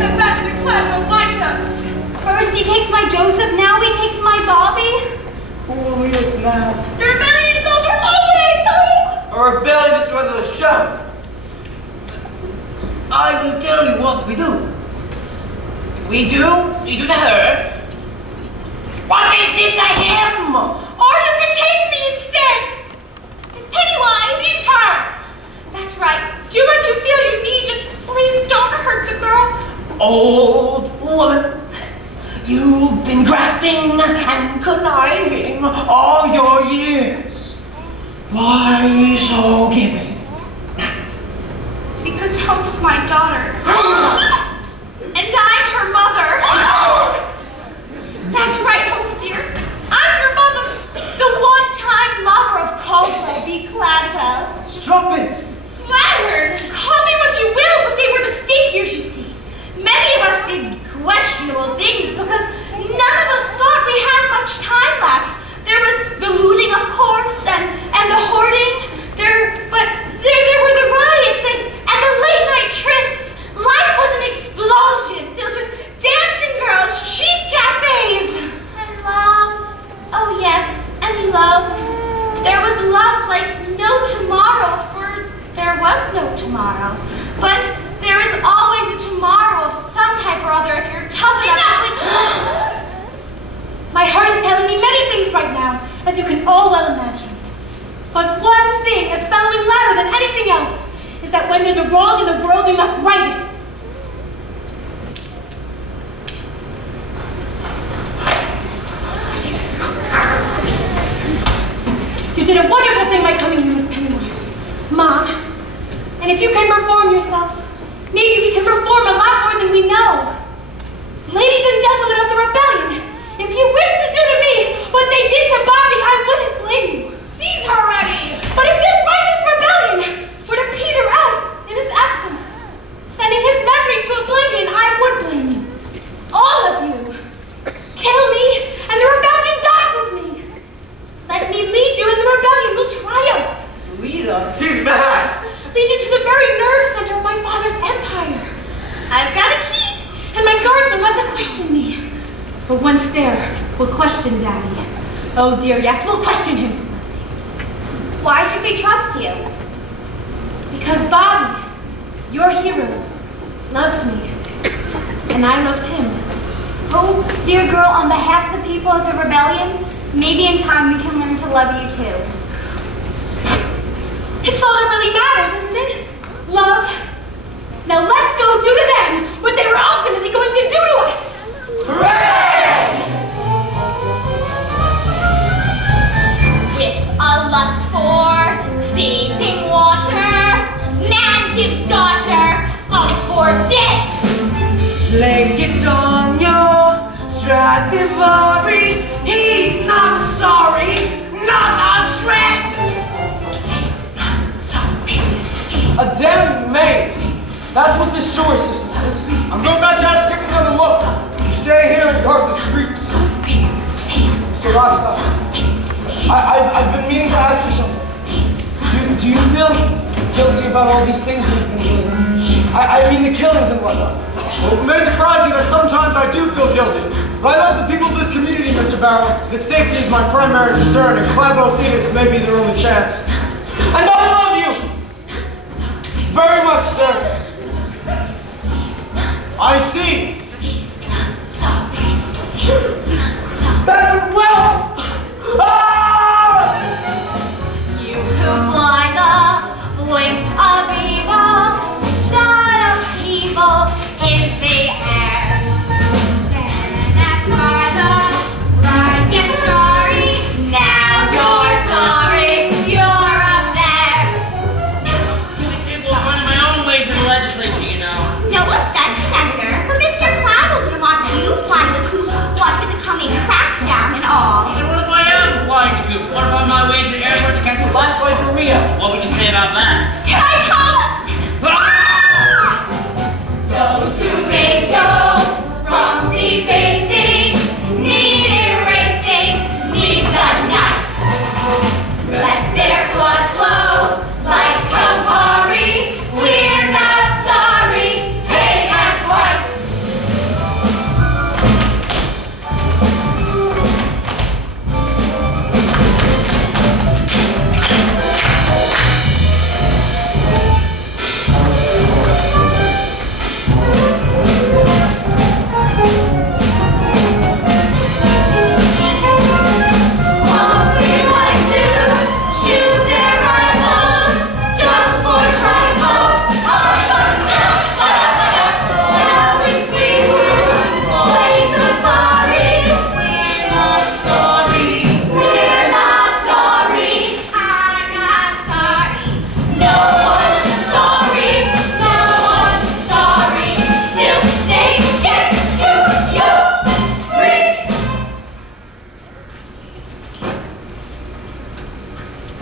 Ambassador Cladwell, light us! First he takes my Joseph, now he takes my Bobby. Who will lead us now? The rebellion is over! I tell you! A rebellion is rather a shout. I will tell you what we do. We do to her what they did to him! Or you could take me instead! Miss Pennywise! Seize her! That's right. Do what you feel you need, just please don't hurt the girl. Old woman, you've been grasping and conniving all your years. Why so giving? Because Hope's my daughter. And I'm her mother. That's right, Hope, dear. I'm your mother. The one-time lover of Caldwell B. Cladwell. Stop it! Slattern! Call me what you will, but they were the state years, you see. Many of us did questionable things because none of us thought we had much time left. There was the looting, of course, and the hoarding. But there were the riots and the late-night trysts. Life was an explosion filled with dancing girls, cheap cafes. And love. Oh yes, and love. There was love like no tomorrow, for there was no tomorrow. But there is always a tomorrow of some type or other if you're tough enough. My heart is telling me many things right now, as you can all well imagine. But one thing is bellowing louder than anything else is that when there's a wrong in the world, we must right it. You did a wonderful thing by coming here, Miss Pennywise. Mom, and if you can reform yourself, maybe we can reform a lot more than we know. Ladies and gentlemen of the rebellion, if you wish to do to me what they did to Bobby, I wouldn't blame you. Seize her already! But if this righteous rebellion were to peter out in its leads you to the very nerve center of my father's empire. I've got a key, and my guards don't want to question me. But once there, we'll question Daddy. Oh dear, yes, we'll question him. Why should we trust you? Because Bobby, your hero, loved me, and I loved him. Oh, dear girl, on behalf of the people of the rebellion, maybe in time we can learn to love you too. It's all that really matters, isn't it? Love. Now let's go do to them what they were ultimately going to do to us. Hooray! With a lust for seeping water, man gives daughter up for dead. Lay it on your Stradivari. He's not sorry, not a shred. He's not sorry. A damn maze. That's what this sewer system is. I'm going back down to take another look. You stay here and guard the streets. Mr. Rockstar, I've been meaning to ask you something. Do you feel guilty about all these things you've been doing? I mean the killings and whatnot. Well, it may surprise you that sometimes I do feel guilty. But I love the people of this community, Mr. Barrow. That safety is my primary concern, and Cladwell Phoenix may be their only chance. And I love you! Very much, sir. I see. Back to well! Ah! You who fly the blink of evil, shut up evil in the air. And that's why the ride gets sorry. Now you're sorry, you're up there. I'm running my own way to the legislature, you know. No offense, Senator, but Mr. Cladwell didn't want you flying the coop, what with the coming crackdown and all. And what if I am flying the coop? What if I'm on my way to the airport to catch a last flight to Rio? What would you say about that? Can I come? Those who raise you from debasing, need erasing, need the knife. Let their blood flow like Campari. We're not sorry. Hey, that's right.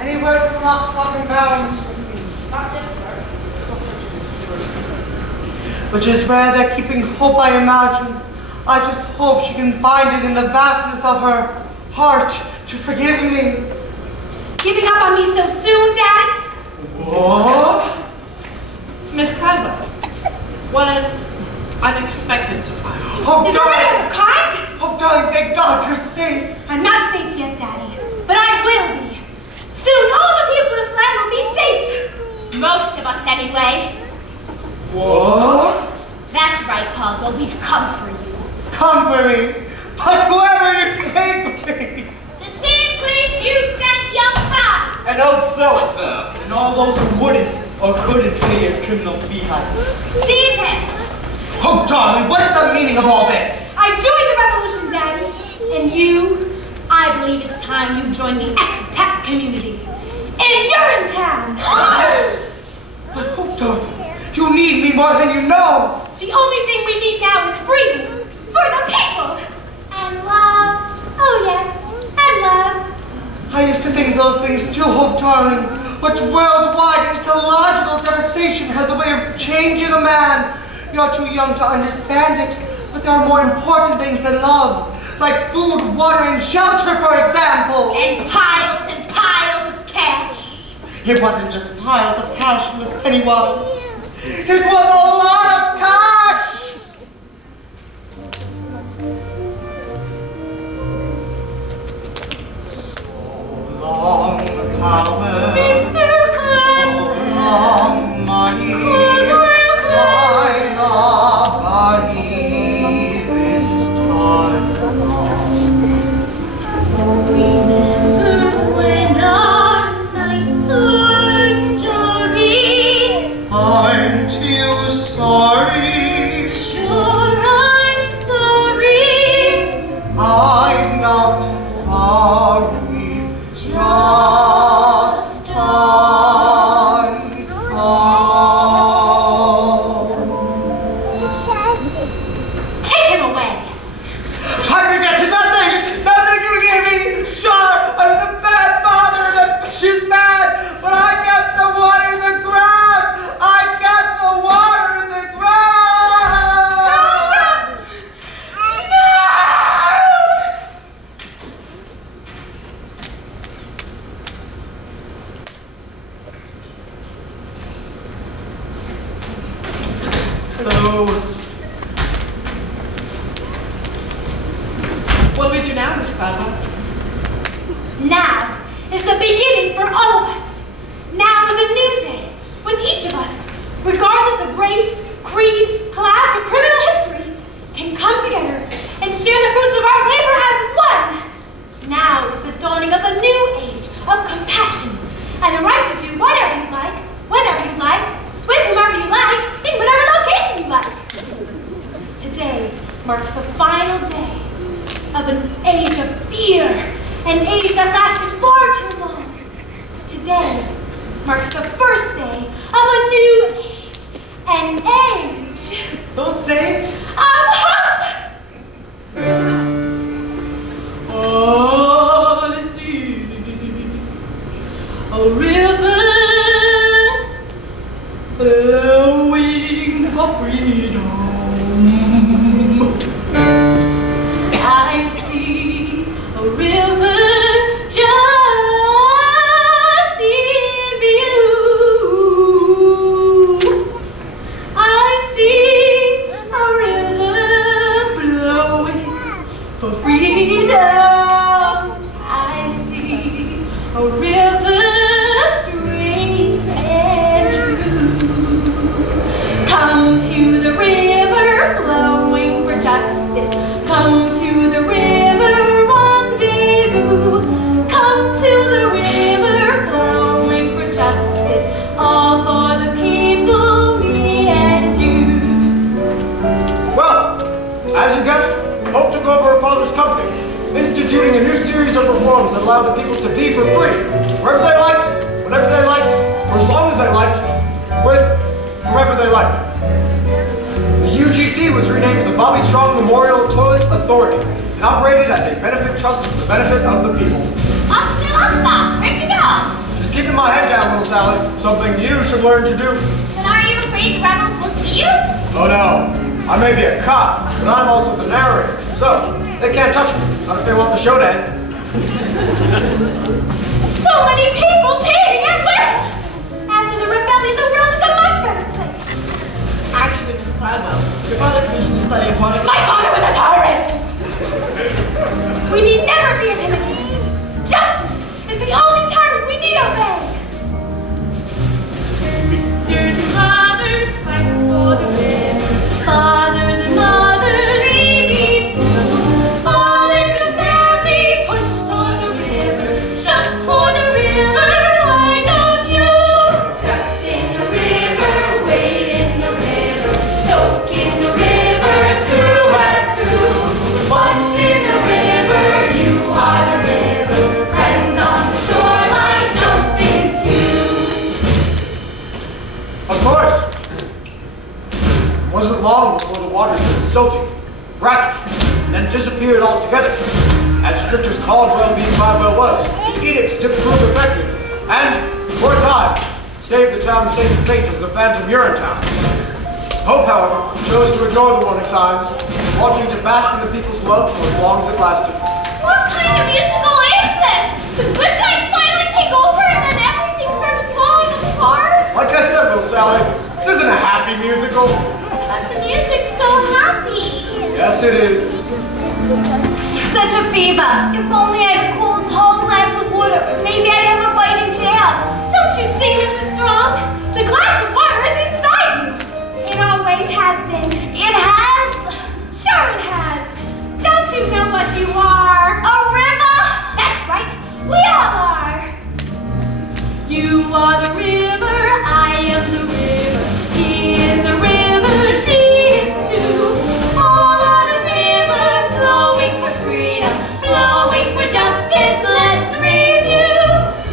Any word from Lock, Stock, and Barrel, Mr. McQueen? Not yet, sir. Still searching the sewer system. Which is where they're keeping hope, I imagine. I just hope she can find it in the vastness of her heart to forgive me. Giving up on me so soon, Daddy? What? Miss Cladwell, what an unexpected surprise. Oh, Is there any other kind? Oh, darling, thank God you're safe. I'm not safe yet, Daddy, but I will be. Soon, all the people of this land will be safe. Most of us, anyway. What? That's right, Caldwell. We've come for you. Come for me. But whoever you take me. The same place you sent young Bob. And old so-and-so. And all those who wouldn't or couldn't pay your criminal behinds. Seize him. Oh, darling, what is the meaning of all this? I joined the revolution, Daddy. And you, I believe it's time you join the expat community. And you're in town. Oh, darling, you need me more than you know. The only thing we need now is freedom for the people. And love. Oh, yes, and love. I used to think those things too, Hope, darling. But worldwide ecological devastation has a way of changing a man. You're too young to understand it, but there are more important things than love. Like food, water, and shelter, for example. And piles of cash. It wasn't just piles of cash in Miss Pennywise. It was a lot of cash! So long, cowbell. Mr. Clown. So long, money. I love money this time around. Remember when our nights were starry? Aren't you sorry? Sure, I'm sorry. I'm not sorry, just I'm sorry. Take him away. I regret nothing! Nothing you gave me! Sure, I was a bad father and a vicious man, but I kept the water in the ground! I kept the water in the ground! Hello. What do we do now, Miss Cloudwell? Now is the beginning for all of us. Now is a new day when each of us, regardless of race, creed, class, or criminal history, can come together and share the fruits of our labor as one. Now is the dawning of a new age of compassion and the right to do whatever you like, whenever you like, with whomever you like, in whatever location you like. Today marks the final day of an age of fear, an age that lasted far too long. Today marks the first day of a new age, an age Don't say it. of hope. Oh, the sea, a river flowing for freedom. I see a river just in view. I see a river flowing for freedom. I see a river straight and true. Come to the river flowing for justice. Come to the river rendezvous. Come to the river flowing for justice. All for the people, me and you. Well, as you guessed, Hope took over her father's company, instituting a new series of reforms that allowed the people to be for free, wherever they liked, whenever they liked, for as long as they liked, with whoever they liked. The UGC was renamed the Bobby Strong Memorial Toilet Authority and operated as a benefit trust for the benefit of the people. Officer Longstop, where'd you go? Just keeping my head down, little Sally. Something you should learn to do. Then are you afraid the rebels will see you? Oh no, I may be a cop, but I'm also the narrator. So, they can't touch me, not if they want the show to end. So many people paying at will! After the rebellion, the world is a much better place. Actually, Miss Cloudwell, your father commissioned a study of water. My father was a tyrant! We need never be intimidated. Justice is the only tyrant we need obey. Sisters and brothers fight for the river. Fathers and mothers, babies too. All in the family push toward the river. Shove toward the river, why don't you? Step in the river, wade in the river. Soak in the river, through and through. Once in the river, you are the river. Friends on the shoreline, jump into. Of course. It wasn't long before the water turned silty, brackish, and then disappeared altogether. As strict as Caldwell v. Cloudwell was, his edicts didn't prove effective, and, for a time, saved the town the same fate as the Phantom Urine town. Hope, however, chose to ignore the warning signs, wanting to bask in the people's love for as long as it lasted. What kind of musical is this? The good guys finally take over and then everything starts to fall Like I said, Little Sally, this isn't a happy musical. But the music's so happy. Yes, it is. Such a fever. If only I had a cool, tall glass of water, maybe I'd have a fighting chance. Don't you see, Mrs. Strong? The glass of water is inside you. It always has been. It has. Sure it has. Don't you know what you are? A river? That's right. We all are. You are the river. I am the river. He is the river. She is too. All on a river, flowing for freedom, flowing for justice. Let's review.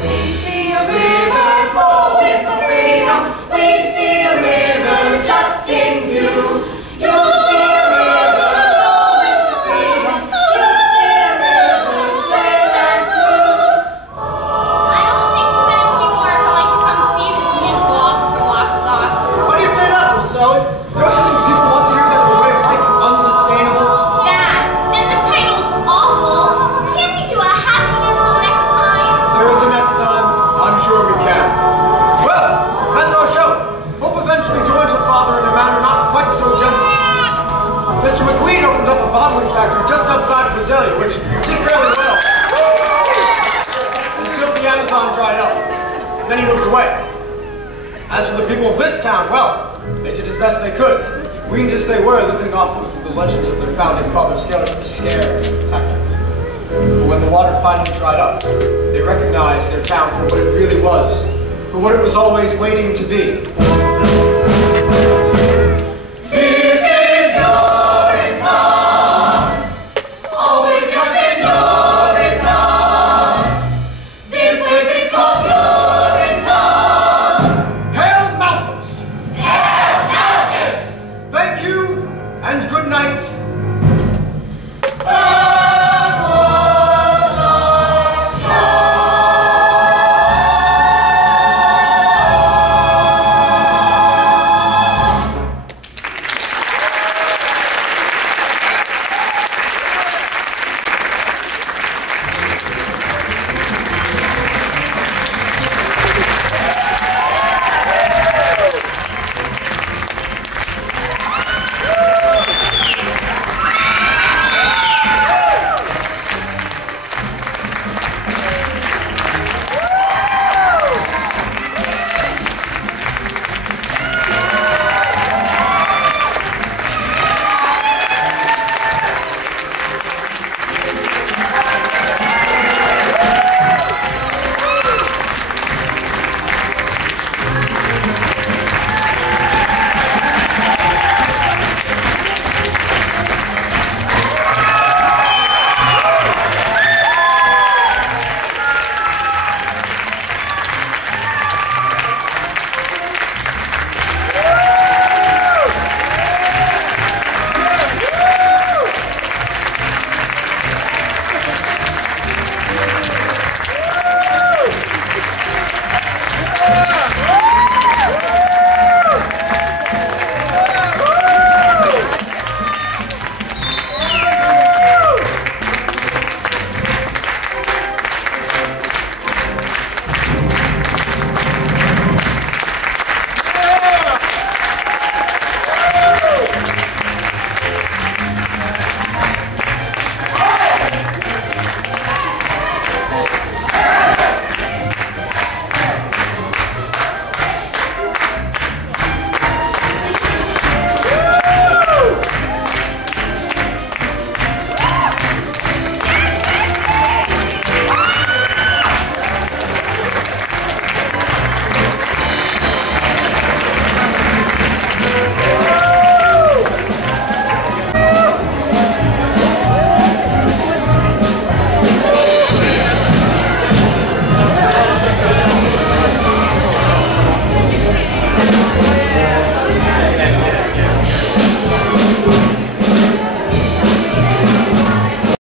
We see a river flowing for freedom. We see a river just in view. You'll see a river flowing for freedom. You'll see a river straight and true. I don't think too many people are going to come see this musical, Officer Lockstock. Why do you say that, Little Sally? Don't you think people want to hear that the way of life is unsustainable? Dad, and the title's awful. Can't we do a happy musical next time? There is a next time. I'm sure we can. Well, that's our show. Hope eventually joins her father in a manner not quite so gentle. Mr. McQueen opened up a bottling factory just outside of Brasilia, which did fairly well. Until the Amazon dried up. Then he moved away. As for the people of this town, well, they did as best they could. Weaned as they were, living off of the legends of their founding father's scare tactics. But when the water finally dried up, they recognized their town for what it really was, for what it was always waiting to be.